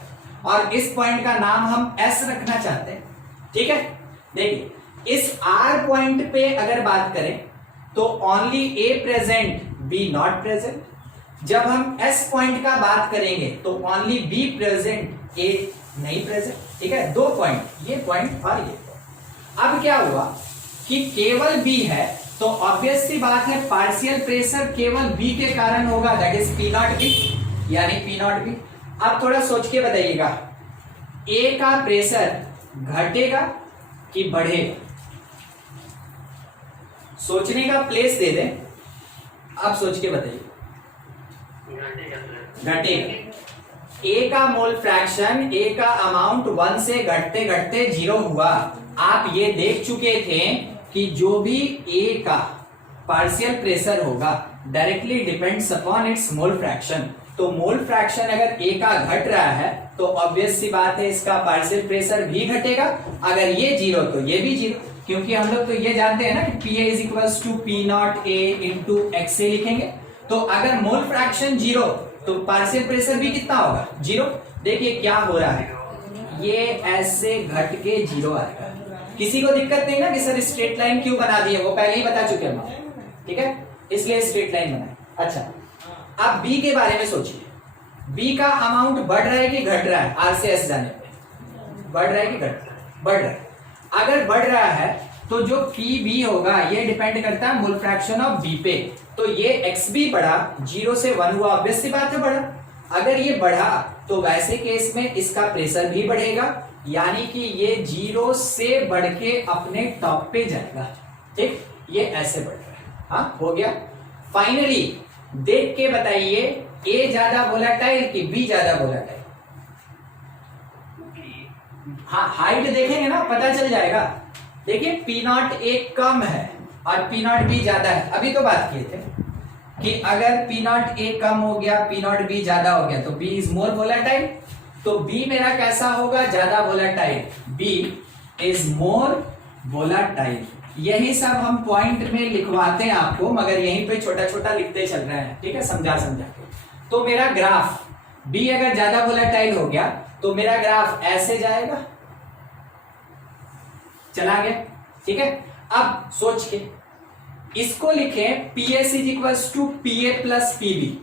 और इस पॉइंट का नाम हम S रखना चाहते हैं, ठीक है। देखिए इस R पॉइंट पे अगर बात करें तो only A present, B not present. जब हम S पॉइंट का बात करेंगे तो ओनली B प्रेजेंट, A नहीं प्रेजेंट, ठीक है। दो पॉइंट, ये पॉइंट और ये पॉइंट। अब क्या हुआ कि केवल B है, तो ऑब्वियस सी बात है पार्शियल प्रेशर केवल बी के कारण होगा, that is P not B, यानी पी नॉट बी। अब थोड़ा सोच के बताइएगा, ए का प्रेशर घटेगा कि बढ़ेगा? सोचने का प्लेस दे दें, अब सोच के बताइए। घटेगा। ए का मोल फ्रैक्शन, ए का अमाउंट 1 से घटते घटते 0 हुआ। आप ये देख चुके थे कि जो भी ए का पार्शियल प्रेशर होगा डायरेक्टली डिपेंड्स अपॉन इट्स मोल फ्रैक्शन। तो मोल फ्रैक्शन अगर ए का घट रहा है तो ऑब्वियस सी बात है इसका पार्शियल प्रेशर भी घटेगा। अगर ये 0 तो ये भी 0, क्योंकि हम लोग तो ये जानते हैं ना कि P A is equals to P not A into X A लिखेंगे। तो अगर मोल फ्रैक्शन 0 तो पार्शियल प्रेशर भी कितना होगा 0। देखिए क्या हो रहा है, ये ऐसे घट के 0 आएगा। किसी को दिक्कत नहीं ना कि सर स्ट्रेट लाइन क्यों बना दी है, वो पहले ही बता चुके हम, ठीक है, इसलिए स्ट्रेट लाइन बनाए। अच्छा, अब बी के बारे में सोचिए, बी का अमाउंट बढ़ रहा है कि घट रहा है, आर से एस जाने पे बढ़ रहा है कि घट रहा है, बढ़ रहा है। अगर बढ़ रहा है तो जो पी बी होगा ये डिपेंड करता है मोल फ्रैक्शन ऑफ बी पे। तो ये एक्स बी बढ़ा, 0 से 1 हुआ, ऑब्वियस सी बात है बढ़ा। अगर ये बढ़ा तो वैसे केस में इसका प्रेशर भी बढ़ेगा, यानी कि ये 0 से बढ़ के अपने टॉप पे जाएगा, ठीक, ये ऐसे बढ़ रहा है। हाँ, हो गया। फाइनली देख के बताइए, ए ज्यादा वोलेटाइल कि बी ज्यादा वोलेटाइल? हाँ, हाइट देखेंगे ना पता चल जाएगा। देखिए पी नॉट ए कम है और पी नॉट बी ज्यादा है। अभी तो बात किए थे कि अगर पी नॉट ए कम हो गया, पी नॉट बी ज्यादा हो गया तो बी इज मोर वोलेटाइल। तो बी मेरा कैसा होगा, ज्यादा volatile, B is more volatile. यही सब हम पॉइंट में लिखवाते हैं आपको, मगर यहीं पे छोटा छोटा लिखते चल रहे हैं, ठीक है, समझा समझा के। तो मेरा ग्राफ बी अगर ज्यादा वोलेटाइल हो गया तो मेरा ग्राफ ऐसे जाएगा, चला गया, ठीक है। अब सोच के इसको लिखें P S is equal to P A plus P B,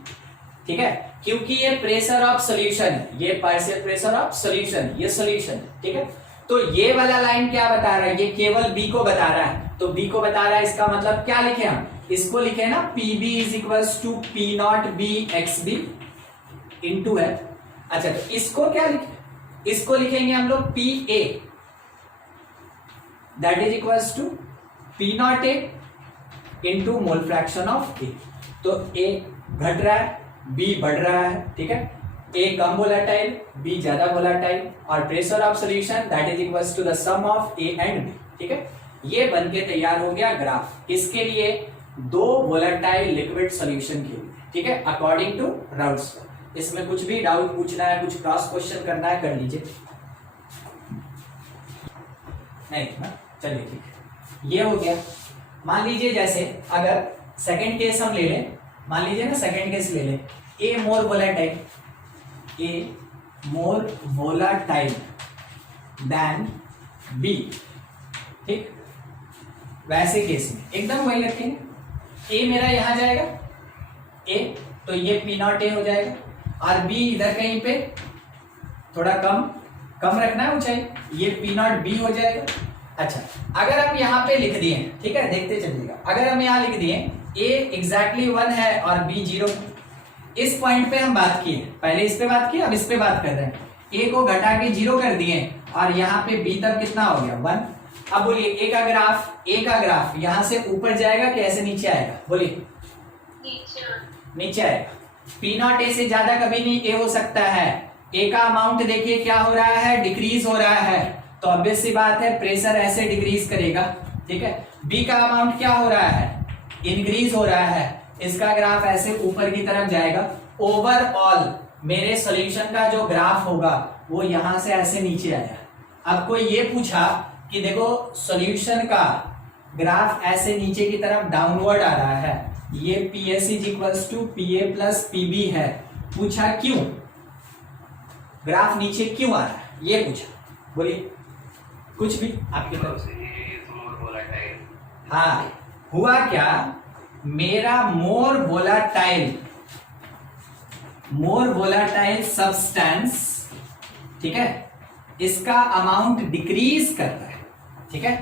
ठीक है, क्योंकि ये प्रेशर ऑफ सोल्यूशन है, ये पार्शियल प्रेशर ऑफ सोल्यूशन, ये सोल्यूशन है, ठीक है। तो ये वाला लाइन क्या बता रहा है, ये केवल बी को बता रहा है, तो बी को बता रहा है, इसका मतलब क्या लिखे हम, इसको लिखे ना P B is equal to P not B X B into है। अच्छा, तो इसको क्या लिखे, इसको लिखेंगे हम लोग P A that is equal to P not A into mole fraction of A. तो ए घट रहा है, बी बढ़ रहा है, ठीक है, ए कम वोलेटाइल, बी ज्यादा वोलेटाइल, और pressure of solution that is equal to the sum of A and B, ठीक है। ये बनके तैयार हो गया ग्राफ, इसके लिए दो वोलेटाइल लिक्विड सॉल्यूशन के लिए, ठीक है, अकॉर्डिंग टू राउट्स। इसमें कुछ भी डाउट पूछना है, कुछ क्रॉस क्वेश्चन करना है, कर लीजिए। नहीं ना, चलिए ठीक है, ये हो गया। मान लीजिए जैसे अगर सेकंड केस हम ले लें, मान लीजिए ना सेकंड केस ले लें, ए मोर वोलेटाइल, ए मोर वोलेटाइल देन बी, ठीक, वैसे केस में एकदम वही रखेंगे, ए मेरा यहां जाएगा ए, तो ये पी नॉट ए हो जाएगा, और बी इधर कहीं पे थोड़ा कम कम रखना है ऊंचाई, ये पी नॉट बी हो जाएगा। अच्छा, अगर हम यहाँ पे लिख दिए, ठीक है, देखते चलिएगा, अगर हम यहाँ लिख दिए ए एग्जैक्टली 1 है और बी 0, इस पॉइंट पे हम बात किए, पहले इस पे बात की, अब इस पे बात कर रहे हैं, ए को घटा के 0 कर दिए और यहाँ पे बी तक कितना हो गया 1। अब बोलिए ए का ग्राफ यहाँ से ऊपर जाएगा कि ऐसे नीचे आएगा, बोलिए नीचे आएगा। पी नॉट ए से ज्यादा कभी नहीं ए हो सकता है। ए का अमाउंट देखिए क्या हो रहा है, डिक्रीज हो रहा है, तो ऑब्वियस सी बात है प्रेशर ऐसे डिक्रीज करेगा, ठीक है। बी का अमाउंट क्या हो रहा है, इंक्रीज हो रहा है, इसका ग्राफ ऐसे ऊपर की तरफ जाएगा। ओवरऑल मेरे सॉल्यूशन का जो ग्राफ होगा वो यहां से ऐसे नीचे आया। अब कोई ये पूछा कि देखो सॉल्यूशन का ग्राफ ऐसे नीचे की तरफ डाउनवर्ड आ रहा है, ये P S is equal to P A plus P B है, पूछा क्यों, ग्राफ नीचे क्यों आ रहा है, ये पूछा, बोलिए कुछ भी आपकी तरफ से। हाँ, हुआ क्या, मेरा मोर वोलाटाइल सब्सटेंस, ठीक है, इसका अमाउंट डिक्रीज कर रहा है, ठीक है,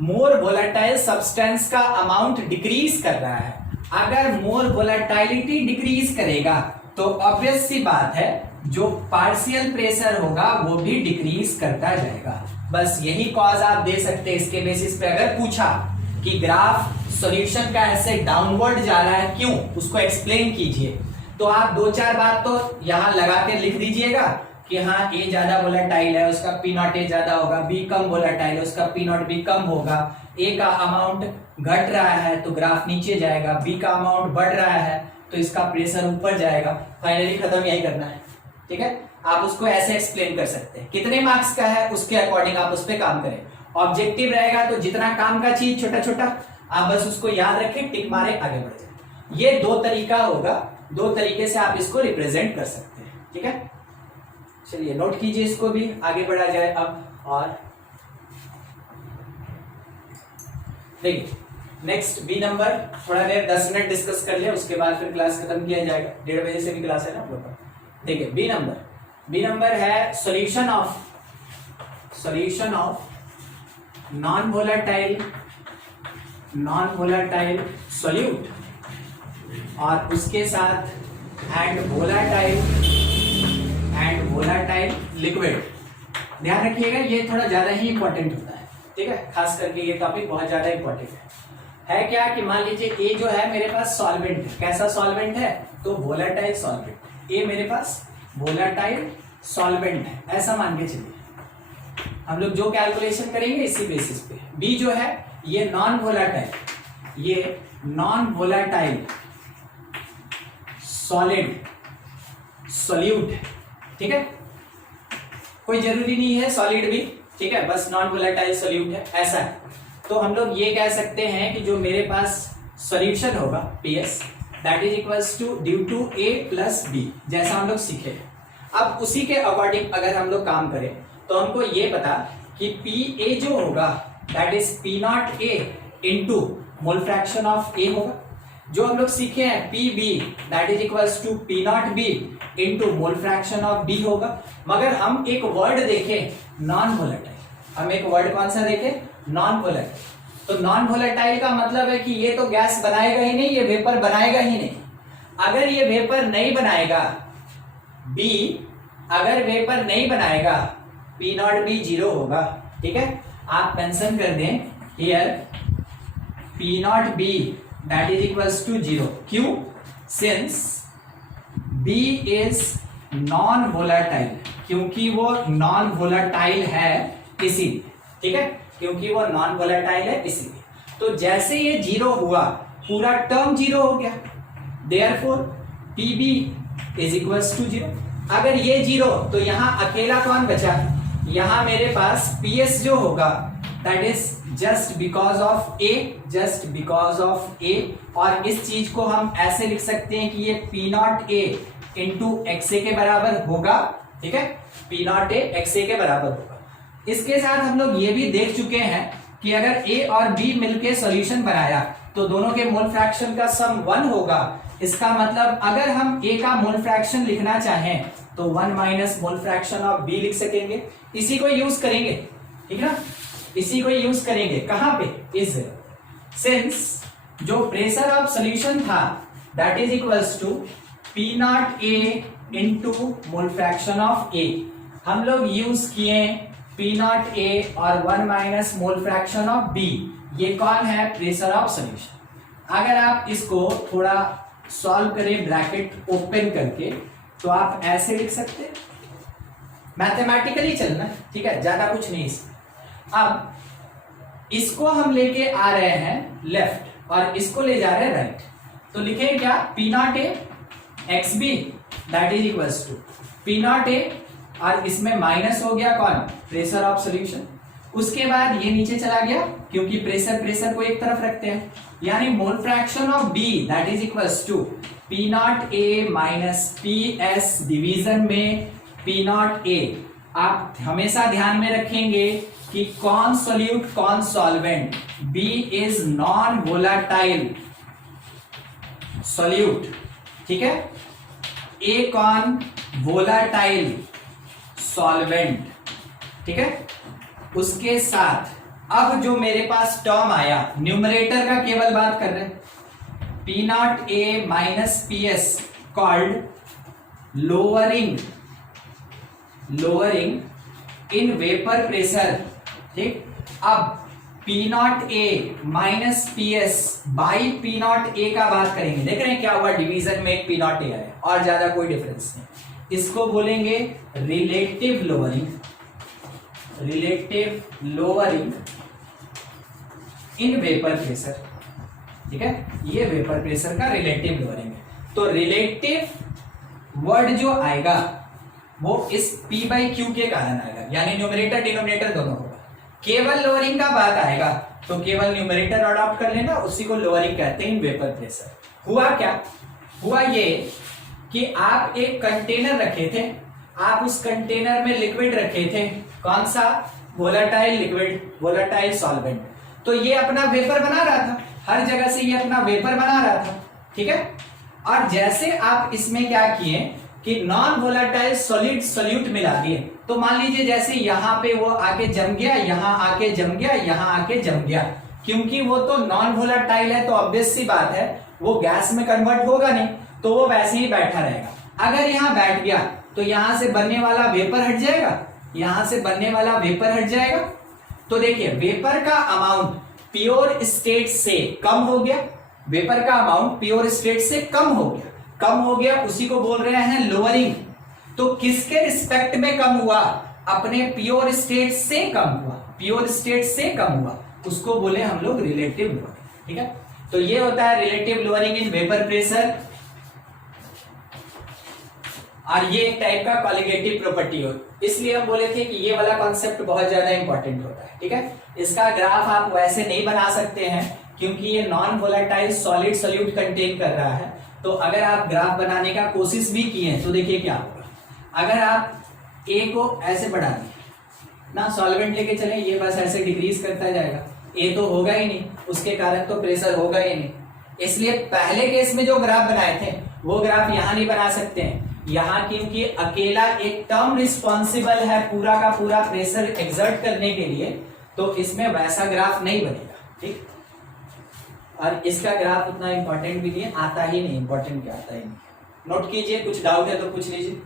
मोर वोलाटाइल सब्सटेंस का अमाउंट डिक्रीज कर रहा है। अगर मोर वोलेटिलिटी डिक्रीज करेगा तो ऑब्वियस सी बात है जो पार्शियल प्रेशर होगा वो भी डिक्रीज करता जाएगा। बस यही कॉज आप दे सकते हैं इसके बेसिस पे। अगर पूछा कि ग्राफ सॉल्यूशन का ऐसे डाउनवर्ड जा रहा है क्यों, उसको एक्सप्लेन कीजिए, तो आप 2-4 बात तो यहां लगा के लिख दीजिएगा कि हाँ ए ज्यादा वोलेटाइल है, उसका पी नॉट ए ज्यादा होगा, बी कम वोलेटाइल है, उसका पी नॉट बी कम होगा, ए का अमाउंट घट रहा है तो ग्राफ नीचे जाएगा, बी का अमाउंट बढ़ रहा है तो इसका प्रेशर ऊपर जाएगा। फाइनली खत्म यही करना है, ठीक है। आप उसको ऐसे एक्सप्लेन कर सकते हैं, कितने मार्क्स का है उसके अकॉर्डिंग आप उस पर काम करें। ऑब्जेक्टिव रहेगा तो जितना काम का चीज छोटा छोटा आप बस उसको याद रखें, टिक मारे, आगे बढ़ जाए। ये दो तरीका होगा, दो तरीके से आप इसको रिप्रेजेंट कर सकते हैं, ठीक है। चलिए नोट कीजिए, इसको भी आगे बढ़ा जाए अब। और देखिए नेक्स्ट बी नंबर, थोड़ा देर 10 मिनट डिस्कस कर लिया, उसके बाद फिर क्लास खत्म किया जाएगा, 1:30 बजे से भी क्लास है ना आप लोग का। देखिए बी नंबर है solution of non volatile solute और उसके साथ एंड वोलेटाइल लिक्विड। ध्यान रखिएगा ये थोड़ा ज्यादा ही इंपॉर्टेंट होता है, ठीक है, खास करके ये टॉपिक बहुत ज्यादा इंपॉर्टेंट है क्या कि मान लीजिए ए जो है मेरे पास सॉल्वेंट है, कैसा सॉल्वेंट है, तो वोलेटाइल सॉल्वेंट। ए मेरे पास वोलेटाइल सॉल्वेंट है, ऐसा मान के चलिए। हम लोग जो कैलकुलेशन करेंगे इसी बेसिस पे। बी जो है ये नॉन वोलेटाइल सॉल्यूट, ठीक है, कोई जरूरी नहीं है सॉलिड भी, ठीक है, बस नॉन वोलेटाइल सॉल्यूट है, ऐसा है। तो हम लोग ये कह सकते हैं कि जो मेरे पास सॉल्यूशन होगा PS that is equals to due to A plus B, जैसा हम लोग सीखे। अब उसी के अकॉर्डिंग अगर हम लोग काम करें तो हमको ये पता कि PA जो होगा that is P not A into mole fraction of A होगा। जो हम लोग सीखे हैं PB that is equals to P not B into mole fraction of B होगा। मगर हम एक वर्ड देखें नॉन वोलेटाइल, हम एक वर्ड कौन सा देखें, नॉन वोलेटाइल। तो नॉन वोलेटाइल का मतलब है कि ये तो गैस बनाएगा ही नहीं, ये वेपर बनाएगा ही नहीं। अगर ये वेपर नहीं बनाएगा B, अगर वेपर नहीं बनाएगा P नॉट B 0 होगा, ठीक है। आप मेंशन कर दें here P not B that is equals to 0। क्यों? Since B is non volatile, क्योंकि वो नॉन वोलेटाइल है इसीलिए, ठीक है, क्योंकि वो नॉन वोलेटाइल है इसीलिए। तो जैसे ये 0 हुआ पूरा टर्म 0 हो गया, therefore PB is equals to 0। अगर ये 0 तो यहां अकेला कौन बचा, यहां मेरे पास PS जो होगा that is just because of A, और इस चीज को हम ऐसे लिख सकते हैं कि ये P not A into XA के बराबर होगा, ठीक है, P नॉट A XA के बराबर होगा। इसके साथ हम लोग ये भी देख चुके हैं कि अगर A और B मिलके सॉल्यूशन बनाया तो दोनों के मोल फ्रैक्शन का सम 1 होगा। इसका मतलब अगर हम A का मोल फ्रैक्शन लिखना चाहें तो 1 minus mole fraction of B लिख सकेंगे। इसी को यूज करेंगे, ठीक है ना, इसी को यूज करेंगे कहां पे, इस सिंस जो प्रेशर ऑफ सॉल्यूशन था that is equals to P not A into mole fraction of A, हम लोग यूज किए P नॉट A और 1 minus mole fraction of B। ये कौन है, प्रेशर ऑफ सॉल्यूशन। अगर आप इसको थोड़ा सॉल्व करें ब्रैकेट ओपन करके तो आप ऐसे लिख सकते हैं, मैथमेटिकली चलना, ठीक है, ज्यादा कुछ नहीं इसमें। अब इसको हम लेके आ रहे हैं लेफ्ट और इसको ले जा रहे हैं राइट, तो लिखें क्या, P not A XB that is equals to P not A और इसमें माइनस हो गया कौन, प्रेशर ऑफ सॉल्यूशन। उसके बाद ये नीचे चला गया क्योंकि प्रेशर को एक तरफ रखते हैं, यानी mole fraction of B that is equals to P not A minus PS division में P नॉट A। आप हमेशा ध्यान में रखेंगे कि कौन सॉल्यूट कौन solvent, B is non volatile solute, ठीक है, A कौन, वोलेटाइल सॉल्वेंट, ठीक है। उसके साथ अब जो मेरे पास टर्म आया, न्यूमरेटर का केवल बात कर रहे हैं, P not A minus PS called lowering in vapour pressure, ठीक। अब P not A minus PS by P not A का बात करेंगे, देख रहे हैं क्या हुआ, डिवीजन में एक P नॉट A है और ज्यादा कोई डिफरेंस नहीं। इसको बोलेंगे relative lowering in vapour pressure, ठीक है, ये वेपर प्रेशर का रिलेटिव लोअरिंग है। तो रिलेटिव वर्ड जो आएगा वो इस P बाई Q के कारण आएगा, यानी न्यूमरेटर डिनोमिनेटर दोनों होगा। केवल लोअरिंग का बात आएगा तो केवल न्यूमरेटर अडॉप्ट कर लेना, उसी को लोअरिंग कहते हैं इन वेपर प्रेशर। हुआ क्या, हुआ ये कि आप एक कंटेनर रखे थे, आप उस कंटेनर में लिक्विड रखे थे, कौन सा, वोलेटाइल लिक्विड, वोलेटाइल सॉल्वेंट। तो ये अपना वेपर बना रहा था, हर जगह से ये अपना वेपर बना रहा था, ठीक है। और जैसे आप इसमें क्या किए कि नॉन वोलेटाइल सॉलिड सोल्यूट मिला दिए, तो मान लीजिए जैसे यहां पे वो आके जम गया, यहां आके जम गया, यहां आके जम गया, क्योंकि वो तो नॉन वोलेटाइल है, तो ऑब्वियस सी बात है वो गैस में कन्वर्ट होगा नहीं, तो वो वैसे ही बैठा रहेगा। अगर यहां बैठ गया तो यहां से बनने वाला वेपर हट जाएगा, यहां से बनने वाला वेपर हट जाएगा। तो देखिए वेपर का अमाउंट प्योर स्टेट से कम हो गया, वेपर का अमाउंट प्योर स्टेट से कम हो गया, कम हो गया, उसी को बोल रहे हैं लोअरिंग। तो किसके रिस्पेक्ट में कम हुआ, अपने प्योर स्टेट से कम हुआ, प्योर स्टेट से कम हुआ, उसको बोले हम लोग रिलेटिव लोअरिंग, ठीक है। तो ये होता है relative lowering in vapour pressure, और ये एक टाइप का कॉलिगेटिव प्रॉपर्टी हो, इसलिए हम बोले थे कि ये वाला कॉन्सेप्ट बहुत ज्यादा इंपॉर्टेंट होता है, ठीक है। इसका ग्राफ आप वैसे नहीं बना सकते हैं क्योंकि ये non volatile solid solute contain कर रहा है। तो अगर आप ग्राफ बनाने का कोशिश भी किए तो देखिए क्या होगा, अगर आप ए को ऐसे बढ़ा दें ना, सॉल्वेंट लेके चले, ये बस ऐसे डिक्रीज करता जाएगा, ए तो होगा ही नहीं, उसके कारण तो प्रेशर होगा ही नहीं। इसलिए पहले केस में जो ग्राफ बनाए थे वो ग्राफ यहां नहीं बना सकते हैं, यहां क्योंकि अकेला एक टर्म रिस्पॉन्सिबल है पूरा का पूरा प्रेशर एक्सर्ट करने के लिए, तो इसमें वैसा ग्राफ नहीं बनेगा, ठीक। और इसका ग्राफ उतना इंपॉर्टेंट भी नहीं है, आता ही नहीं, इंपॉर्टेंट क्या आता ही नहीं। नोट कीजिए, कुछ डाउट है तो पूछ लीजिए।